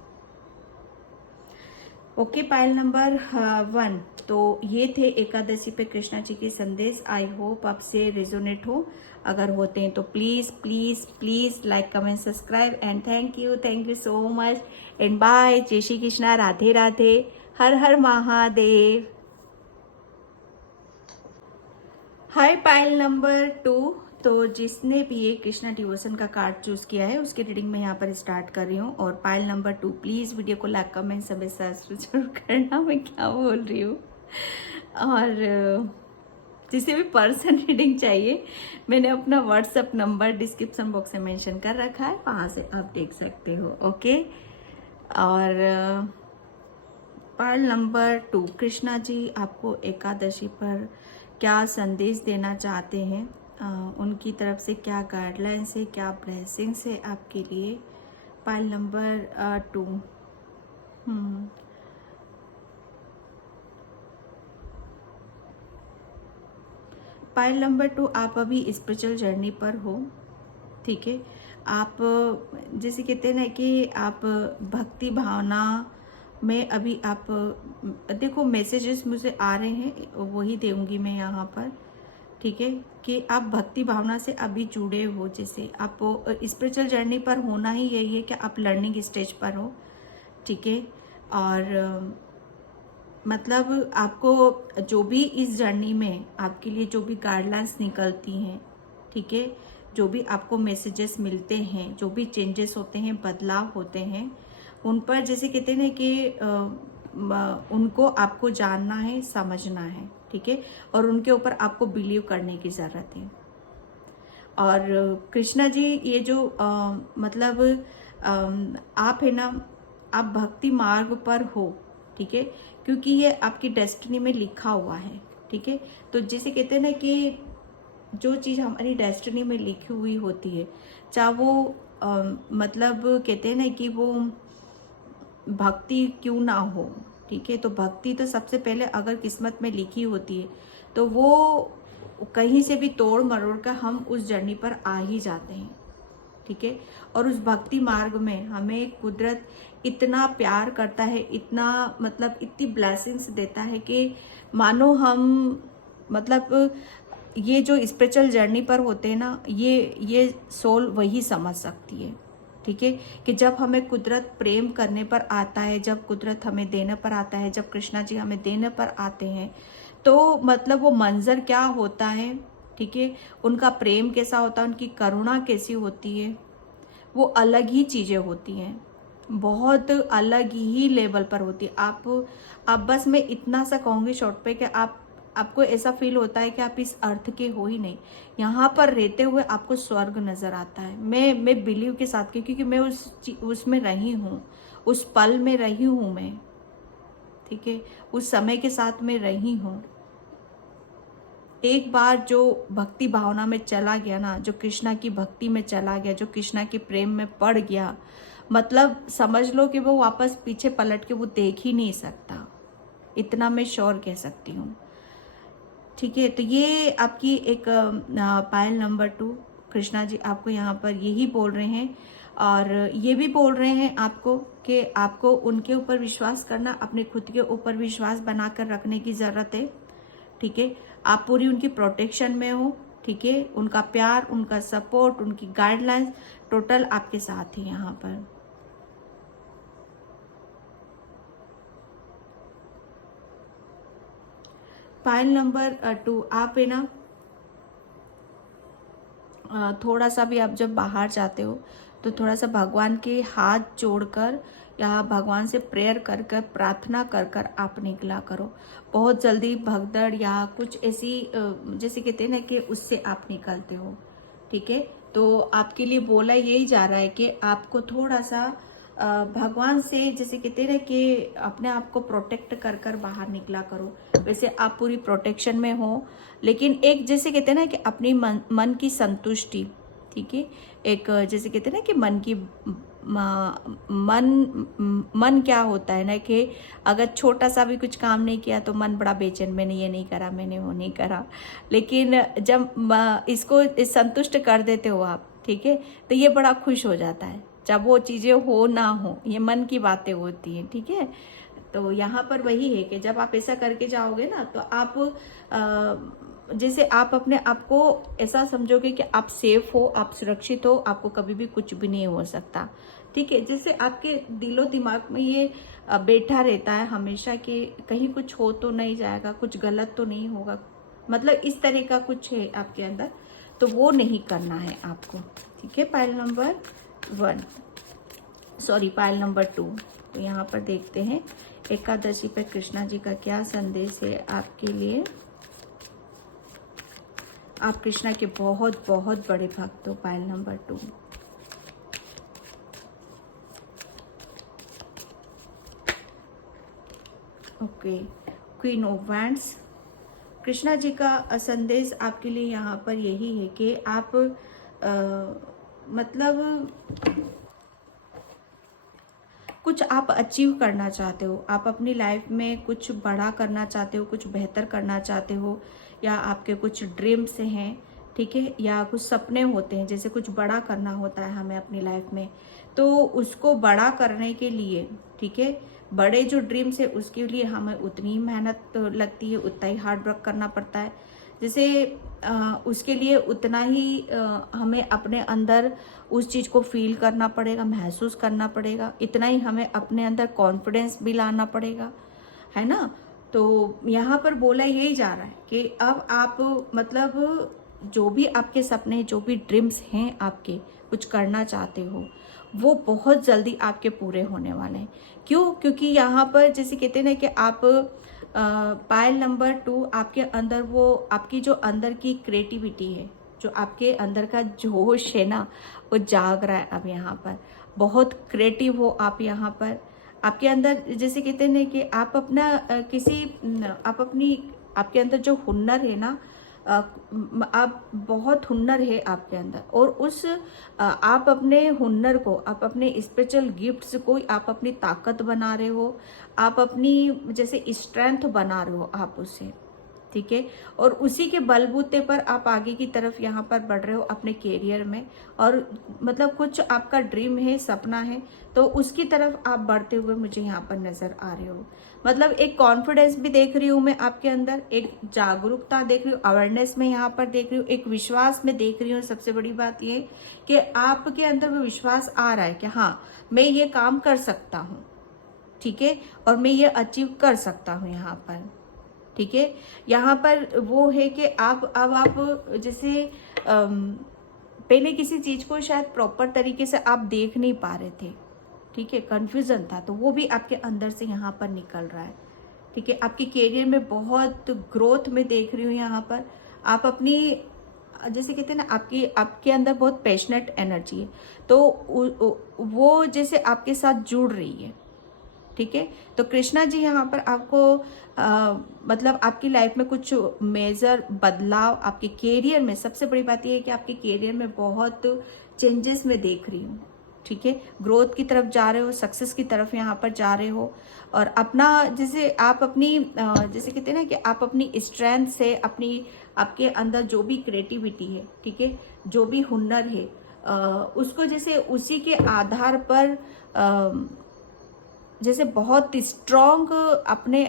Okay, pile number 1। तो ये थे एकादशी पे कृष्णा जी के संदेश। आई होप आपसे रेजोनेट हो। अगर होते हैं तो please please please like, comment, subscribe and thank you so much and bye. जय श्री कृष्णा, राधे राधे, हर हर महादेव। Hi Payal number 2। तो जिसने भी ये कृष्णा डिवोशन का कार्ड चूज किया है उसकी रीडिंग मैं यहाँ पर स्टार्ट कर रही हूँ। और पायल नंबर 2 प्लीज वीडियो को लाइक, कमेंट, सब्सक्राइब जरूर करना। मैं क्या बोल रही हूँ। और जिसे भी पर्सन रीडिंग चाहिए मैंने अपना व्हाट्सएप नंबर डिस्क्रिप्शन बॉक्स में मेंशन कर रखा है, वहां से आप देख सकते हो। ओके। और पायल नंबर 2, कृष्णा जी आपको एकादशी पर क्या संदेश देना चाहते हैं, उनकी तरफ से क्या गाइडलाइंस है, क्या ब्लेसिंग्स है आपके लिए। पायल नंबर 2। पायल नंबर 2, आप अभी स्पिरिचुअल जर्नी पर हो, ठीक है। आप जैसे कहते हैं ना कि आप भक्ति भावना में अभी आप देखो, मैसेजेस मुझे आ रहे हैं वही दूंगी मैं यहाँ पर, ठीक है, कि आप भक्ति भावना से अभी जुड़े हो। जैसे आप स्पिरिचुअल जर्नी पर होना ही यही है कि आप लर्निंग स्टेज पर हो, ठीक है। और मतलब आपको जो भी इस जर्नी में आपके लिए जो भी गाइडलाइंस निकलती हैं, ठीक है, जो भी आपको मैसेजेस मिलते हैं, जो भी चेंजेस होते हैं, बदलाव होते हैं, उन पर जैसे कहते हैं ना कि उनको आपको जानना है, समझना है, ठीक है, और उनके ऊपर आपको बिलीव करने की ज़रूरत है। और कृष्णा जी ये जो मतलब आप है ना, आप भक्ति मार्ग पर हो, ठीक है, क्योंकि ये आपकी डेस्टिनी में लिखा हुआ है, ठीक है। तो जैसे कहते हैं ना कि जो चीज़ हमारी डेस्टिनी में लिखी हुई होती है, चाहे वो मतलब कहते हैं ना कि वो भक्ति क्यों ना हो, ठीक है, तो भक्ति तो सबसे पहले अगर किस्मत में लिखी होती है तो वो कहीं से भी तोड़ मरोड़ कर हम उस जर्नी पर आ ही जाते हैं, ठीक है। और उस भक्ति मार्ग में हमें कुदरत इतना प्यार करता है, इतना मतलब इतनी ब्लेसिंग्स देता है कि मानो हम मतलब ये जो स्पिरिचुअल जर्नी पर होते हैं ना, ये सोल वही समझ सकती है, ठीक है, कि जब हमें कुदरत प्रेम करने पर आता है, जब कुदरत हमें देने पर आता है, जब कृष्णा जी हमें देने पर आते हैं, तो मतलब वो मंजर क्या होता है, ठीक है, उनका प्रेम कैसा होता है, उनकी करुणा कैसी होती है, वो अलग ही चीज़ें होती हैं, बहुत अलग ही लेवल पर होती है। आप बस मैं इतना सा कहूँगी शॉर्ट पे कि आपको ऐसा फील होता है कि आप इस अर्थ के हो ही नहीं, यहाँ पर रहते हुए आपको स्वर्ग नजर आता है। मैं बिलीव के साथ क्योंकि मैं उसमें रही हूँ, उस पल में रही हूँ मैं, ठीक है, उस समय के साथ में रही हूँ। एक बार जो भक्ति भावना में चला गया ना, जो कृष्णा की भक्ति में चला गया, जो कृष्णा के प्रेम में पड़ गया, मतलब समझ लो कि वो वापस पीछे पलट के वो देख ही नहीं सकता, इतना मैं श्योर कह सकती हूँ, ठीक है। तो ये आपकी एक पायल नंबर 2, कृष्णा जी आपको यहाँ पर यही बोल रहे हैं। और ये भी बोल रहे हैं आपको कि आपको उनके ऊपर विश्वास करना, अपने खुद के ऊपर विश्वास बनाकर रखने की ज़रूरत है, ठीक है। आप पूरी उनकी प्रोटेक्शन में हो, ठीक है, उनका प्यार, उनका सपोर्ट, उनकी गाइडलाइंस टोटल आपके साथ है यहाँ पर। पायल नंबर 2, आप है ना थोड़ा सा भी आप जब बाहर जाते हो तो थोड़ा सा भगवान के हाथ जोड़कर या भगवान से प्रेयर कर कर, प्रार्थना कर कर आप निकला करो। बहुत जल्दी भगदड़ या कुछ ऐसी जैसे कहते हैं ना कि उससे आप निकलते हो, ठीक है। तो आपके लिए बोला यही जा रहा है कि आपको थोड़ा सा भगवान से जैसे कहते हैं ना कि अपने आप को प्रोटेक्ट कर कर बाहर निकला करो। वैसे आप पूरी प्रोटेक्शन में हो, लेकिन एक जैसे कहते हैं ना कि अपनी मन की संतुष्टि, ठीक है, एक जैसे कहते हैं ना कि मन की मन क्या होता है ना कि अगर छोटा सा भी कुछ काम नहीं किया तो मन बड़ा बेचैन, मैंने ये नहीं करा, मैंने वो नहीं करा। लेकिन जब इसको संतुष्ट कर देते हो आप, ठीक है, तो ये बड़ा खुश हो जाता है। जब वो चीज़ें हो ना हो, ये मन की बातें होती हैं, ठीक है। तो यहाँ पर वही है कि जब आप ऐसा करके जाओगे ना, तो आप जैसे आप अपने आप को ऐसा समझोगे कि आप सेफ हो, आप सुरक्षित हो, आपको कभी भी कुछ भी नहीं हो सकता, ठीक है। जैसे आपके दिलो दिमाग में ये बैठा रहता है हमेशा कि कहीं कुछ हो तो नहीं जाएगा, कुछ गलत तो नहीं होगा, मतलब इस तरह का कुछ है आपके अंदर, तो वो नहीं करना है आपको, ठीक है। पायल नंबर 1, सॉरी पायल नंबर 2। तो यहाँ पर देखते हैं एकादशी पे कृष्णा जी का क्या संदेश है आपके लिए। आप कृष्णा के बहुत बहुत बड़े भक्त हो। Payal number 2, okay, queen of wands. Krishna ji का संदेश आपके लिए यहाँ पर यही है कि आप मतलब कुछ आप अचीव करना चाहते हो, आप अपनी लाइफ में कुछ बड़ा करना चाहते हो, कुछ बेहतर करना चाहते हो, या आपके कुछ ड्रीम्स हैं, ठीक है, या कुछ सपने होते हैं, जैसे कुछ बड़ा करना होता है हमें अपनी लाइफ में, तो उसको बड़ा करने के लिए, ठीक है, बड़े जो ड्रीम्स है उसके लिए हमें उतनी ही मेहनत लगती है, उतना ही हार्ड वर्क करना पड़ता है। जैसे उसके लिए उतना ही हमें अपने अंदर उस चीज़ को फील करना पड़ेगा, महसूस करना पड़ेगा, इतना ही हमें अपने अंदर कॉन्फिडेंस भी लाना पड़ेगा, है ना। तो यहाँ पर बोला यही जा रहा है कि अब आप मतलब जो भी आपके सपने, जो भी ड्रीम्स हैं आपके, कुछ करना चाहते हो, वो बहुत जल्दी आपके पूरे होने वाले हैं। क्यों? क्योंकि यहाँ पर जैसे कहते हैं ना कि आप पायल नंबर 2, आपके अंदर वो आपकी जो अंदर की क्रिएटिविटी है, जो आपके अंदर का जोश है ना, वो जाग रहा है अब यहाँ पर। बहुत क्रिएटिव हो आप यहाँ पर। आपके अंदर जैसे कहते हैं ना कि आप अपना आप अपनी आपके अंदर जो हुनर है ना, आप बहुत हुनर है आपके अंदर, और उस आप अपने हुनर को, आप अपने स्पेशल गिफ्ट्स को आप अपनी ताकत बना रहे हो, आप अपनी जैसे स्ट्रेंथ बना रहे हो आप उससे, ठीक है। और उसी के बलबूते पर आप आगे की तरफ यहाँ पर बढ़ रहे हो अपने कैरियर में, और मतलब कुछ आपका ड्रीम है, सपना है, तो उसकी तरफ आप बढ़ते हुए मुझे यहाँ पर नजर आ रहे हो। मतलब एक कॉन्फिडेंस भी देख रही हूँ मैं आपके अंदर, एक जागरूकता देख रही हूँ, अवेयरनेस में यहाँ पर देख रही हूँ, एक विश्वास में देख रही हूँ। सबसे बड़ी बात ये कि आपके अंदर वो विश्वास आ रहा है कि हाँ, मैं ये काम कर सकता हूँ, ठीक है, और मैं ये अचीव कर सकता हूँ यहाँ पर, ठीक है। यहाँ पर वो है कि अब आप जैसे पहले किसी चीज को शायद प्रॉपर तरीके से आप देख नहीं पा रहे थे, ठीक है, कंफ्यूजन था, तो वो भी आपके अंदर से यहाँ पर निकल रहा है, ठीक है। आपके करियर में बहुत ग्रोथ में देख रही हूँ यहाँ पर। आप अपनी जैसे कहते हैं ना, आपके अंदर बहुत पैशनेट एनर्जी है, तो वो जैसे आपके साथ जुड़ रही है, ठीक है। तो कृष्णा जी यहाँ पर आपको मतलब आपकी लाइफ में कुछ मेजर बदलाव आपके कैरियर में, सबसे बड़ी बात यह है कि आपके कैरियर में बहुत चेंजेस में देख रही हूँ, ठीक है। ग्रोथ की तरफ जा रहे हो, सक्सेस की तरफ यहाँ पर जा रहे हो, और अपना जैसे आप अपनी जैसे कहते हैं ना कि आप अपनी स्ट्रेंथ से, अपनी आपके अंदर जो भी क्रिएटिविटी है, ठीक है, जो भी हुनर है, उसको जैसे उसी के आधार पर जैसे बहुत स्ट्रॉन्ग अपने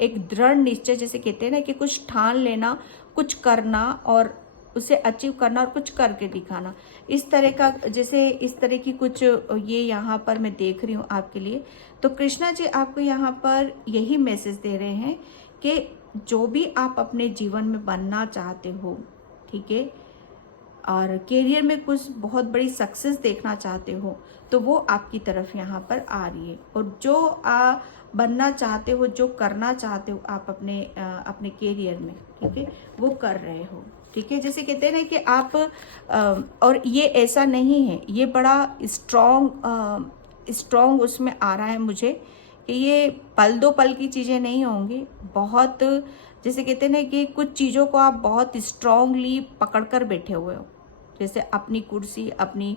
एक दृढ़ निश्चय, जैसे कहते हैं ना कि कुछ ठान लेना, कुछ करना और उसे अचीव करना और कुछ करके दिखाना, इस तरह का, जैसे इस तरह की कुछ ये यहाँ पर मैं देख रही हूँ आपके लिए। तो कृष्णा जी आपको यहाँ पर यही मैसेज दे रहे हैं कि जो भी आप अपने जीवन में बनना चाहते हो, ठीक है, और करियर में कुछ बहुत बड़ी सक्सेस देखना चाहते हो, तो वो आपकी तरफ यहाँ पर आ रही है। और जो बनना चाहते हो, जो करना चाहते हो आप अपने करियर में, ठीक है, वो कर रहे हो, ठीक है। जैसे कहते हैं ना कि आप और ये ऐसा नहीं है, ये बड़ा स्ट्रॉन्ग उसमें आ रहा है मुझे कि ये पल दो पल की चीज़ें नहीं होंगी, बहुत जैसे कहते हैं ना कि कुछ चीज़ों को आप बहुत स्ट्रांगली पकड़ कर बैठे हुए हो, जैसे अपनी कुर्सी, अपनी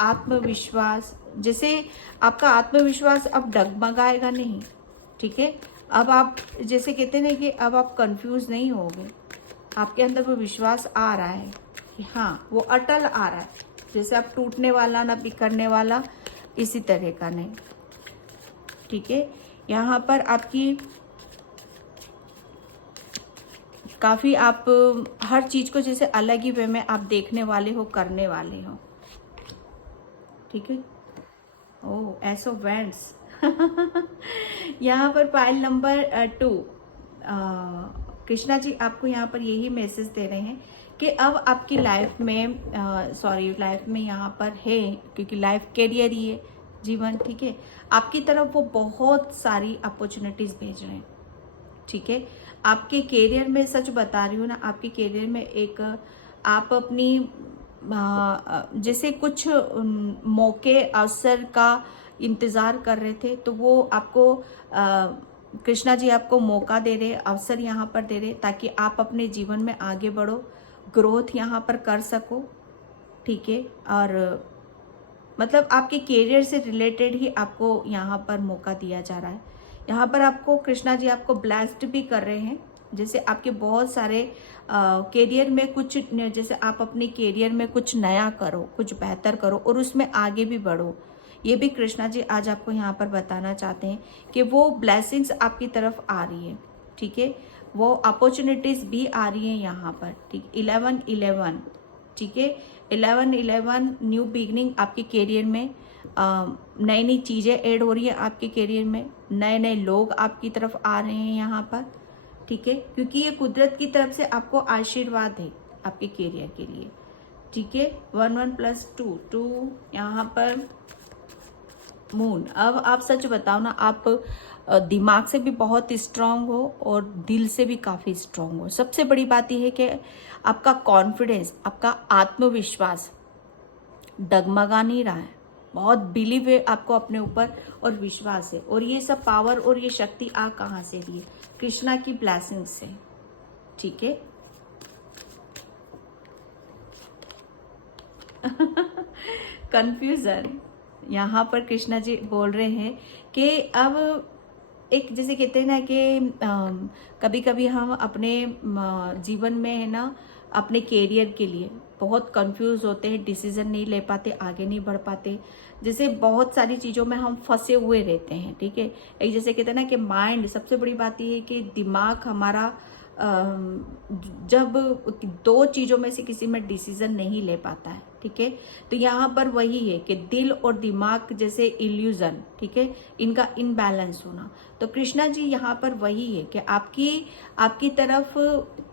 आत्मविश्वास, जैसे आपका आत्मविश्वास अब डगमगाएगा नहीं, ठीक है। अब आप जैसे कहते हैं ना कि अब आप कंफ्यूज नहीं होगे, आपके अंदर वो विश्वास आ रहा है कि हाँ वो अटल आ रहा है, जैसे आप टूटने वाला ना बिखरने वाला, इसी तरह का नहीं, ठीक है। यहाँ पर आपकी काफ़ी आप हर चीज़ को जैसे अलग ही वे में आप देखने वाले हो, करने वाले हो, ठीक है। ओह एस ऑफ वैंड्स यहाँ पर पाइल नंबर 2, कृष्णा जी आपको यहाँ पर यही मैसेज दे रहे हैं कि अब आपकी लाइफ में लाइफ में यहाँ पर है, क्योंकि लाइफ कैरियर ही है, जीवन, ठीक है। आपकी तरफ वो बहुत सारी अपॉर्चुनिटीज भेज रहे हैं, ठीक है। आपके कैरियर में, सच बता रही हूँ ना, आपके कैरियर में एक आप अपनी जैसे कुछ मौके अवसर का इंतज़ार कर रहे थे, तो वो आपको कृष्णा जी आपको मौका दे रहे, अवसर यहाँ पर दे रहे, ताकि आप अपने जीवन में आगे बढ़ो, ग्रोथ यहाँ पर कर सको, ठीक है। और मतलब आपके कैरियर से रिलेटेड ही आपको यहाँ पर मौका दिया जा रहा है। यहाँ पर आपको कृष्णा जी आपको ब्लेस्ड भी कर रहे हैं, जैसे आपके बहुत सारे कैरियर में कुछ, जैसे आप अपने कैरियर में कुछ नया करो, कुछ बेहतर करो और उसमें आगे भी बढ़ो। ये भी कृष्णा जी आज आपको यहाँ पर बताना चाहते हैं कि वो ब्लेसिंग्स आपकी तरफ आ रही है, ठीक है। वो अपॉर्चुनिटीज भी आ रही हैं यहाँ पर, ठीक। 11-11, ठीक है। 11-11 न्यू बिगनिंग आपके कैरियर में, नई नई चीज़ें ऐड हो रही है आपके कैरियर में, नए नए लोग आपकी तरफ आ रहे हैं यहाँ पर, ठीक है। क्योंकि ये कुदरत की तरफ से आपको आशीर्वाद है आपके कैरियर के लिए, ठीक है। 1 + 2 यहाँ पर मून। अब आप सच बताओ ना, आप दिमाग से भी बहुत स्ट्रांग हो और दिल से भी काफ़ी स्ट्रांग हो। सबसे बड़ी बात यह है कि आपका कॉन्फिडेंस, आपका आत्मविश्वास डगमगा नहीं रहा है, बहुत बिलीव है आपको अपने ऊपर और विश्वास है। और ये सब पावर और ये शक्ति आ कहाँ से रही है? कृष्णा की ब्लेसिंग से, ठीक है। कंफ्यूजन, यहाँ पर कृष्णा जी बोल रहे हैं कि अब एक, जैसे कहते हैं ना कि कभी कभी हम अपने जीवन में है ना, अपने कैरियर के लिए बहुत कंफ्यूज होते हैं, डिसीजन नहीं ले पाते, आगे नहीं बढ़ पाते, जैसे बहुत सारी चीज़ों में हम फंसे हुए रहते हैं, ठीक है। एक जैसे कहते हैं ना कि माइंड, सबसे बड़ी बात यह है कि दिमाग हमारा जब दो चीज़ों में से किसी में डिसीजन नहीं ले पाता है, ठीक है। तो यहाँ पर वही है कि दिल और दिमाग जैसे इल्यूजन, ठीक है, इनका इनबैलेंस होना। तो कृष्णा जी यहाँ पर वही है कि आपकी तरफ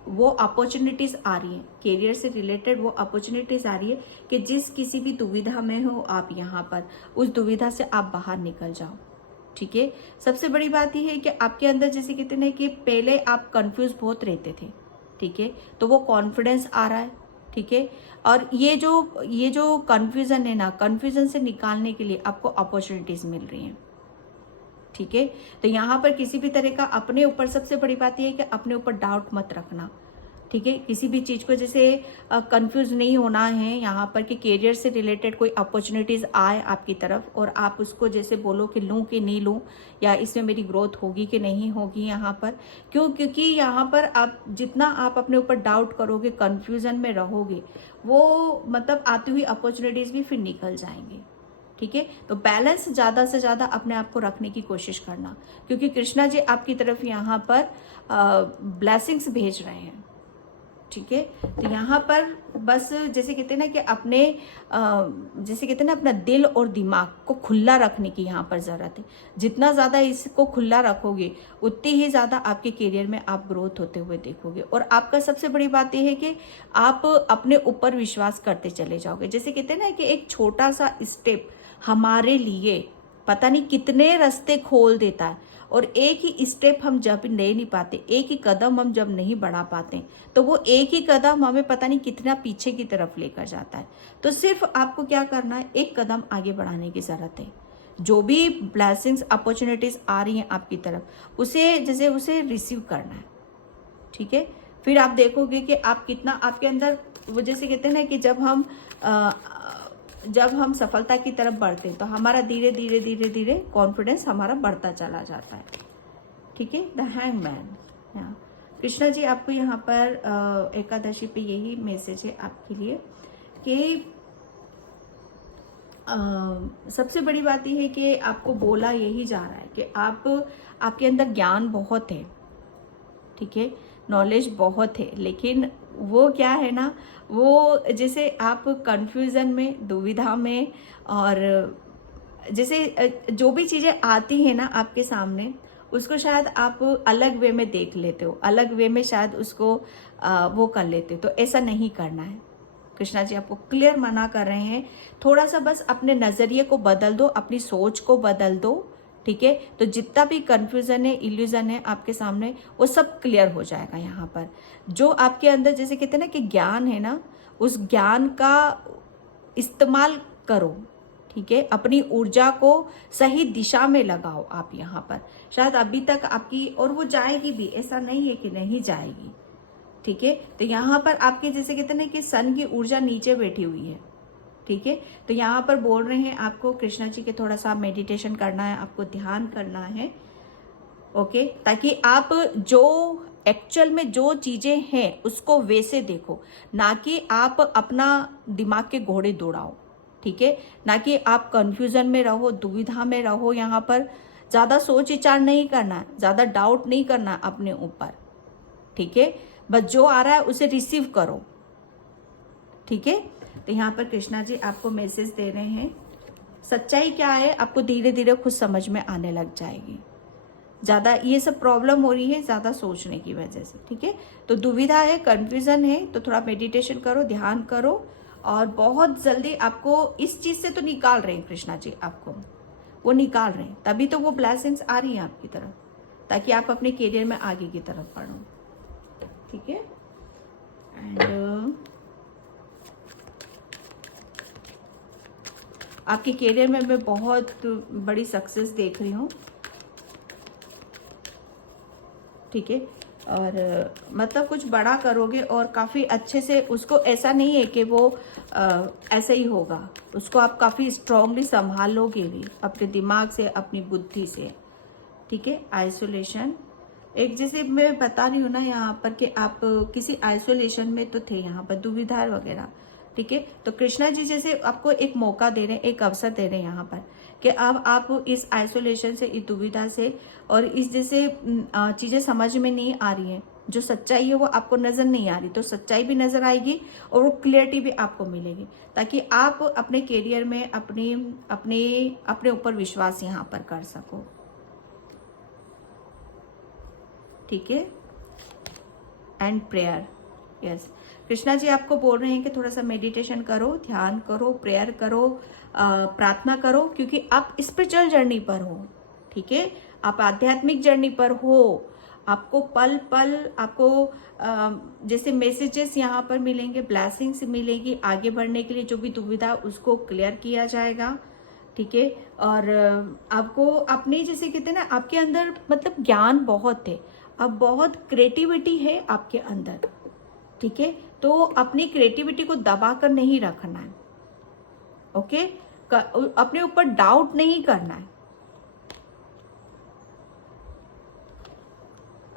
वो अपॉर्चुनिटीज आ रही है, कैरियर से रिलेटेड वो अपॉर्चुनिटीज आ रही है कि जिस किसी भी दुविधा में हो आप, यहाँ पर उस दुविधा से आप बाहर निकल जाओ, ठीक है। सबसे बड़ी बात यह है कि आपके अंदर, जैसे कहते हैं कि पहले आप कंफ्यूज बहुत रहते थे, ठीक है, तो वो कॉन्फिडेंस आ रहा है, ठीक है। और ये जो कंफ्यूजन है ना, कंफ्यूजन से निकालने के लिए आपको अपॉर्चुनिटीज मिल रही हैं, ठीक है। तो यहाँ पर किसी भी तरह का अपने ऊपर, सबसे बड़ी बात यह है कि अपने ऊपर डाउट मत रखना, ठीक है। किसी भी चीज़ को जैसे कंफ्यूज नहीं होना है यहाँ पर कि कैरियर से रिलेटेड कोई अपॉर्चुनिटीज आए आपकी तरफ और आप उसको जैसे बोलो कि लूँ कि नहीं लूँ, या इसमें मेरी ग्रोथ होगी कि नहीं होगी यहाँ पर। क्योंकि यहाँ पर आप जितना आप अपने ऊपर डाउट करोगे, कंफ्यूजन में रहोगे, वो मतलब आती हुई अपॉर्चुनिटीज भी फिर निकल जाएंगे, ठीक है। तो बैलेंस ज़्यादा से ज़्यादा अपने आप को रखने की कोशिश करना, क्योंकि कृष्णा जी आपकी तरफ यहाँ पर ब्लेसिंग्स भेज रहे हैं, ठीक है। तो यहाँ पर बस जैसे कहते हैं ना कि अपने जैसे कहते हैं ना, अपना दिल और दिमाग को खुला रखने की यहाँ पर ज़रूरत है। जितना ज़्यादा इसको खुला रखोगे, उतनी ही ज़्यादा आपके करियर में आप ग्रोथ होते हुए देखोगे। और आपका सबसे बड़ी बात यह है कि आप अपने ऊपर विश्वास करते चले जाओगे। जैसे कहते हैं ना कि एक छोटा सा स्टेप हमारे लिए पता नहीं कितने रास्ते खोल देता है, और एक ही स्टेप हम जब ले नहीं पाते, एक ही कदम हम जब नहीं बढ़ा पाते, तो वो एक ही कदम हमें पता नहीं कितना पीछे की तरफ लेकर जाता है। तो सिर्फ आपको क्या करना है, एक कदम आगे बढ़ाने की जरूरत है। जो भी ब्लेसिंग्स, अपॉर्चुनिटीज आ रही हैं आपकी तरफ, उसे रिसीव करना है, ठीक है। फिर आप देखोगे कि आप कितना, आपके अंदर वो जैसे कहते हैं ना कि जब हम सफलता की तरफ बढ़ते हैं तो हमारा धीरे धीरे धीरे धीरे कॉन्फिडेंस हमारा बढ़ता चला जाता है। ठीक है, द हैंगमैन। कृष्णा जी आपको यहाँ पर एकादशी पे यही मैसेज है आपके लिए कि सबसे बड़ी बात यह है कि आपको बोला यही जा रहा है कि आपके अंदर ज्ञान बहुत है, ठीक है, नॉलेज बहुत है, लेकिन वो क्या है ना, वो जैसे आप कंफ्यूजन में, दुविधा में, और जैसे जो भी चीजें आती हैं ना आपके सामने, उसको शायद आप अलग वे में देख लेते हो, अलग वे में शायद उसको वो कर लेते हो। तो ऐसा नहीं करना है। कृष्णा जी आपको क्लियर मना कर रहे हैं, थोड़ा सा बस अपने नजरिए को बदल दो, अपनी सोच को बदल दो, ठीक है। तो जितना भी कंफ्यूजन है, इल्यूजन है आपके सामने, वो सब क्लियर हो जाएगा। यहाँ पर जो आपके अंदर जैसे कहते हैं ना कि ज्ञान है ना, उस ज्ञान का इस्तेमाल करो, ठीक है। अपनी ऊर्जा को सही दिशा में लगाओ आप यहाँ पर। शायद अभी तक आपकी, और वो जाएगी भी, ऐसा नहीं है कि नहीं जाएगी, ठीक है। तो यहाँ पर आपके जैसे कहते हैं ना कि सन की ऊर्जा नीचे बैठी हुई है, ठीक है। तो यहाँ पर बोल रहे हैं आपको कृष्णा जी के थोड़ा सा मेडिटेशन करना है, आपको ध्यान करना है, ओके, ताकि आप जो एक्चुअल में जो चीजें हैं उसको वैसे देखो, ना कि आप अपना दिमाग के घोड़े दौड़ाओ, ठीक है। ना कि आप कंफ्यूजन में रहो, दुविधा में रहो। यहाँ पर ज्यादा सोच विचार नहीं करना है, ज्यादा डाउट नहीं करना अपने ऊपर, ठीक है। बस जो आ रहा है उसे रिसीव करो, ठीक है। तो यहाँ पर कृष्णा जी आपको मैसेज दे रहे हैं, सच्चाई क्या है आपको धीरे धीरे खुद समझ में आने लग जाएगी। ज्यादा ये सब प्रॉब्लम हो रही है ज्यादा सोचने की वजह से, ठीक है। तो दुविधा है, कंफ्यूजन है, तो थोड़ा मेडिटेशन करो, ध्यान करो, और बहुत जल्दी आपको इस चीज से तो निकाल रहे हैं कृष्णा जी, आपको वो निकाल रहे हैं, तभी तो वो ब्लेसिंग्स आ रही हैं आपकी तरफ, ताकि आप अपने करियर में आगे की तरफ बढ़ो, ठीक है। एंड आपके करियर में मैं बहुत बड़ी सक्सेस देख रही हूँ, ठीक है। और मतलब कुछ बड़ा करोगे और काफी अच्छे से उसको, ऐसा नहीं है कि वो ऐसा ही होगा, उसको आप काफी स्ट्रांगली संभालोगे भी अपने दिमाग से, अपनी बुद्धि से, ठीक है। आइसोलेशन, एक जैसे मैं बता रही हूँ ना यहाँ पर कि आप किसी आइसोलेशन में तो थे, यहाँ पर दुविधा वगैरह, ठीक है। तो कृष्णा जी जैसे आपको एक मौका दे रहे हैं, एक अवसर दे रहे हैं यहाँ पर कि अब आप इस आइसोलेशन से, इस दुविधा से, और इस जैसे चीजें समझ में नहीं आ रही हैं, जो सच्चाई है वो आपको नजर नहीं आ रही, तो सच्चाई भी नजर आएगी और वो क्लियरिटी भी आपको मिलेगी, ताकि आप अपने करियर में अपने ऊपर विश्वास यहाँ पर कर सको, ठीक है। And prayer, yes, Krishna ji आपको बोल रहे हैं कि थोड़ा सा मेडिटेशन करो, ध्यान करो, प्रेयर करो, प्रार्थना करो, क्योंकि आप स्पिरिचुअल जर्नी पर हो, ठीक है। आप आध्यात्मिक जर्नी पर हो, आपको पल पल आपको जैसे मैसेजेस यहाँ पर मिलेंगे, ब्लेसिंग्स मिलेगी, आगे बढ़ने के लिए जो भी दुविधा उसको क्लियर किया जाएगा, ठीक है। और आपको अपने जैसे कहते हैं ना, आपके अंदर मतलब ज्ञान बहुत है, अब बहुत क्रिएटिविटी है आपके अंदर, ठीक है। तो अपनी क्रिएटिविटी को दबा कर नहीं रखना है, ओके। अपने ऊपर डाउट नहीं करना है।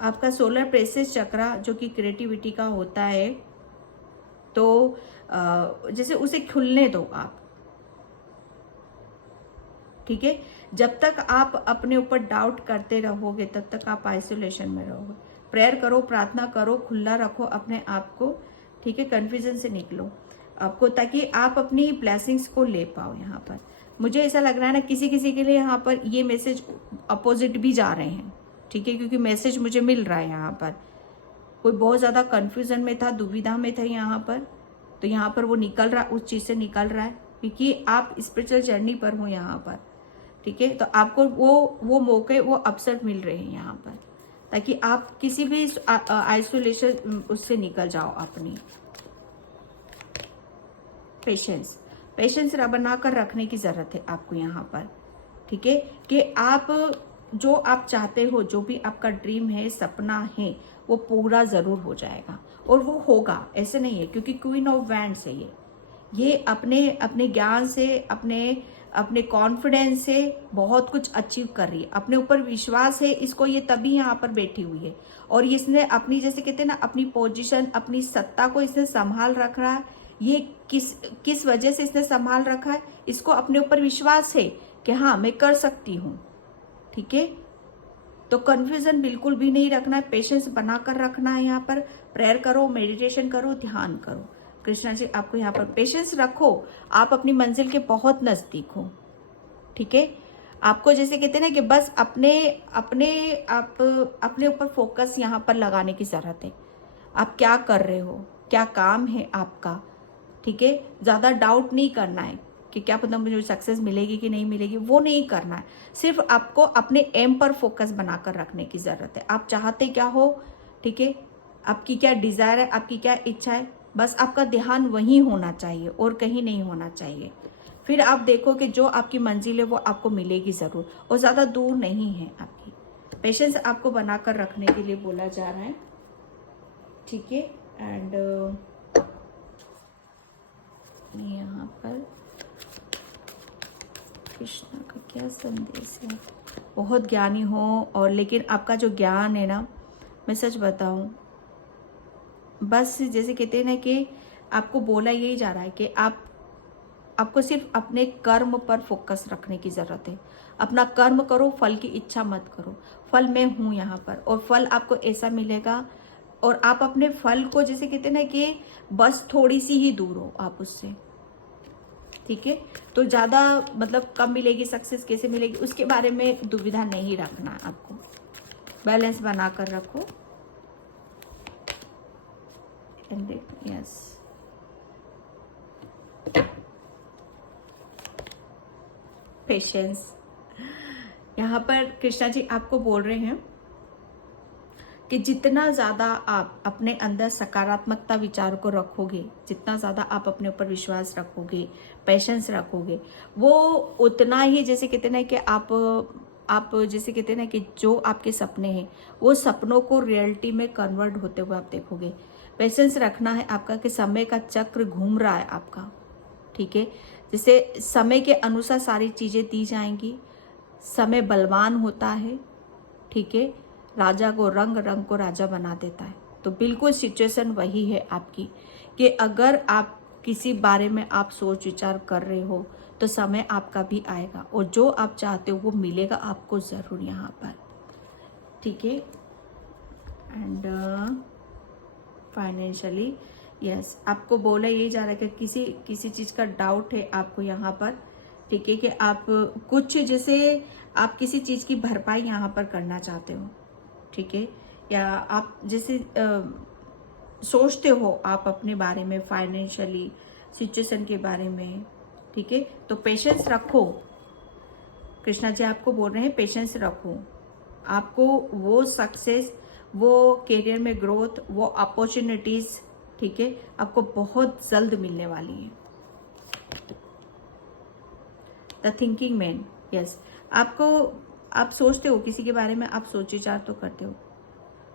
आपका सोलर प्लेक्सस चक्रा जो कि क्रिएटिविटी का होता है, तो जैसे उसे खुलने दो आप, ठीक है। जब तक आप अपने ऊपर डाउट करते रहोगे तब तक आप आइसोलेशन में रहोगे। प्रेयर करो, प्रार्थना करो, खुला रखो अपने आप को, ठीक है। कंफ्यूजन से निकलो आपको, ताकि आप अपनी ब्लेसिंग्स को ले पाओ। यहाँ पर मुझे ऐसा लग रहा है ना, किसी किसी के लिए यहाँ पर ये मैसेज अपोजिट भी जा रहे हैं, ठीक है, क्योंकि मैसेज मुझे मिल रहा है यहाँ पर कोई बहुत ज्यादा कंफ्यूजन में था, दुविधा में था यहाँ पर, तो यहाँ पर वो निकल रहा, उस चीज से निकल रहा है, क्योंकि आप स्पिरिचुअल जर्नी पर हो यहाँ पर, ठीक है। तो आपको वो मौके, वो अवसर मिल रहे हैं यहाँ पर, ताकि आप किसी भी आइसोलेशन उससे निकल जाओ। अपनी पेशेंस बनाकर रखने की जरूरत है आपको यहाँ पर, ठीक है, कि आप जो आप चाहते हो, जो भी आपका ड्रीम है, सपना है, वो पूरा जरूर हो जाएगा, और वो होगा, ऐसे नहीं है, क्योंकि क्वीन ऑफ वैंड्स है ये अपने अपने ज्ञान से, अपने अपने कॉन्फिडेंस से बहुत कुछ अचीव कर रही है, अपने ऊपर विश्वास है इसको, ये तभी यहाँ पर बैठी हुई है। और इसने अपनी, जैसे कहते हैं ना, अपनी पोजीशन, अपनी सत्ता को इसने संभाल रख रहा है। ये किस वजह से इसने संभाल रखा है, इसको अपने ऊपर विश्वास है कि हाँ मैं कर सकती हूँ। ठीक है, तो कंफ्यूजन बिल्कुल भी नहीं रखना है, पेशेंस बनाकर रखना है। यहाँ पर प्रेयर करो, मेडिटेशन करो, ध्यान करो। कृष्णा जी आपको यहाँ पर पेशेंस रखो, आप अपनी मंजिल के बहुत नजदीक हो। ठीक है, आपको जैसे कहते हैं ना कि बस अपने अपने अपने ऊपर फोकस यहाँ पर लगाने की जरूरत है। आप क्या कर रहे हो, क्या काम है आपका। ठीक है, ज्यादा डाउट नहीं करना है कि क्या पता मुझे सक्सेस मिलेगी कि नहीं मिलेगी, वो नहीं करना है। सिर्फ आपको अपने एम पर फोकस बनाकर रखने की जरूरत है। आप चाहते क्या हो, ठीक है, आपकी क्या डिजायर है, आपकी क्या इच्छा है, बस आपका ध्यान वहीं होना चाहिए और कहीं नहीं होना चाहिए। फिर आप देखो कि जो आपकी मंजिल है वो आपको मिलेगी जरूर, और ज्यादा दूर नहीं है आपकी। पेशेंस आपको बनाकर रखने के लिए बोला जा रहा है। ठीक है, एंड यहाँ पर कृष्ण का क्या संदेश है। बहुत ज्ञानी हो, और लेकिन आपका जो ज्ञान है ना, मैं सच बताऊं, बस जैसे कहते हैं ना कि आपको बोला यही जा रहा है कि आपको सिर्फ अपने कर्म पर फोकस रखने की जरूरत है। अपना कर्म करो, फल की इच्छा मत करो। फल मैं हूं यहाँ पर, और फल आपको ऐसा मिलेगा। और आप अपने फल को, जैसे कहते हैं ना कि बस थोड़ी सी ही दूर हो आप उससे। ठीक है, तो ज्यादा मतलब कब मिलेगी सक्सेस, कैसे मिलेगी, उसके बारे में दुविधा नहीं रखना। आपको बैलेंस बनाकर रखो। Yes, patience. यहाँ पर कृष्णा जी आपको बोल रहे हैं कि जितना ज्यादा आप अपने अंदर सकारात्मकता विचार को रखोगे, जितना ज्यादा आप अपने ऊपर विश्वास रखोगे, पेशेंस रखोगे, वो उतना ही, जैसे कहते हैं ना कि आप जैसे कहते हैं ना कि जो आपके सपने हैं वो सपनों को रियलिटी में कन्वर्ट होते हुए आप देखोगे। पेशेंस रखना है आपका कि समय का चक्र घूम रहा है आपका। ठीक है, जैसे समय के अनुसार सारी चीजें दी जाएंगी। समय बलवान होता है। ठीक है, राजा को रंग, रंग को राजा बना देता है। तो बिल्कुल सिचुएशन वही है आपकी कि अगर आप किसी बारे में आप सोच विचार कर रहे हो तो समय आपका भी आएगा, और जो आप चाहते हो वो मिलेगा आपको जरूर यहाँ पर। ठीक है, एंड फाइनेंशियली यस, आपको बोला यही जा रहा है कि किसी चीज का डाउट है आपको यहाँ पर। ठीक है, कि आप कुछ, जैसे आप किसी चीज की भरपाई यहाँ पर करना चाहते हो। ठीक है, या आप जैसे सोचते हो आप अपने बारे में, फाइनेंशियली सिचुएशन के बारे में। ठीक है, तो पेशेंस रखो। कृष्णा जी आपको बोल रहे हैं पेशेंस रखो। आपको वो सक्सेस, वो करियर में ग्रोथ, वो अपॉर्चुनिटीज, ठीक है, आपको बहुत जल्द मिलने वाली है। द थिंकिंग मैन, यस, आप सोचते हो किसी के बारे में, आप सोच विचार तो करते हो,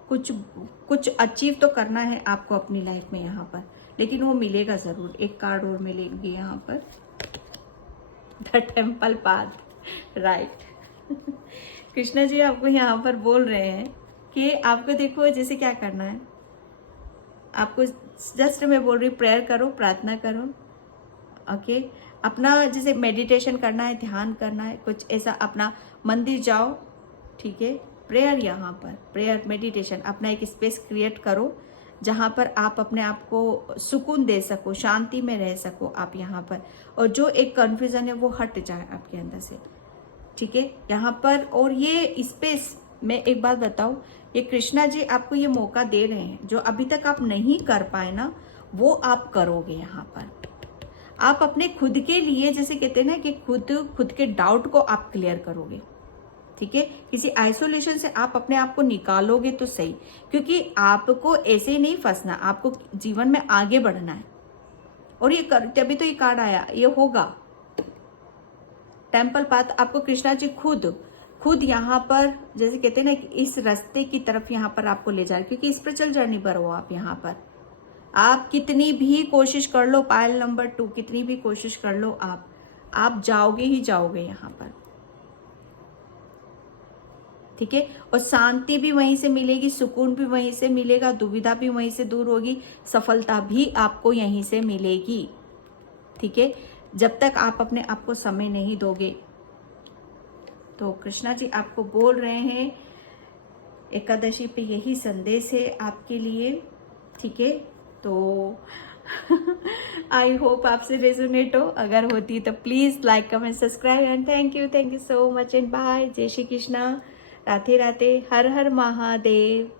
कुछ अचीव तो करना है आपको अपनी लाइफ में यहाँ पर, लेकिन वो मिलेगा जरूर। एक कार्ड और मिलेंगे यहाँ पर, the temple path, right. Krishna ji आपको यहाँ पर बोल रहे हैं कि आपको देखो जैसे क्या करना है, आपको जस्ट मैं बोल रही हूँ प्रेयर करो, प्रार्थना करो। ओके, अपना जैसे मेडिटेशन करना है, ध्यान करना है, कुछ ऐसा अपना मंदिर जाओ। ठीक है, प्रेयर, यहाँ पर प्रेयर मेडिटेशन, अपना एक स्पेस क्रिएट करो जहाँ पर आप अपने आप को सुकून दे सको, शांति में रह सको आप यहाँ पर, और जो एक कन्फ्यूजन है वो हट जाए आपके अंदर से। ठीक है, यहाँ पर, और ये स्पेस, मैं एक बात बताऊं, ये कृष्णा जी आपको ये मौका दे रहे हैं, जो अभी तक आप नहीं कर पाए ना, वो आप करोगे यहाँ पर। आप अपने खुद के लिए, जैसे कहते हैं ना कि खुद के डाउट को आप क्लियर करोगे। ठीक है, किसी आइसोलेशन से आप अपने आप को निकालोगे तो सही, क्योंकि आपको ऐसे ही नहीं फंसना, आपको जीवन में आगे बढ़ना है। और ये तभी तो ये कार्ड आया, ये होगा टेम्पल पाथ। आपको कृष्णा जी खुद यहाँ पर, जैसे कहते हैं ना कि इस रास्ते की तरफ यहाँ पर आपको ले जाए, क्योंकि स्पिरिचुअल जर्नी पर हो आप यहाँ पर। आप कितनी भी कोशिश कर लो, पायल नंबर 2 कितनी भी कोशिश कर लो, आप जाओगे ही जाओगे यहाँ पर, ठीक है। और शांति भी वहीं से मिलेगी, सुकून भी वहीं से मिलेगा, दुविधा भी वहीं से दूर होगी, सफलता भी आपको यहीं से मिलेगी, ठीक है, जब तक आप अपने आप को समय नहीं दोगे। तो कृष्णा जी आपको बोल रहे हैं, एकादशी पे यही संदेश है आपके लिए, ठीक है। तो आई होप आपसे रेजोनेट हो, अगर होती तो please like comment subscribe and thank you so much and bye. जय श्री कृष्णा, राधे राधे, हर हर महादेव।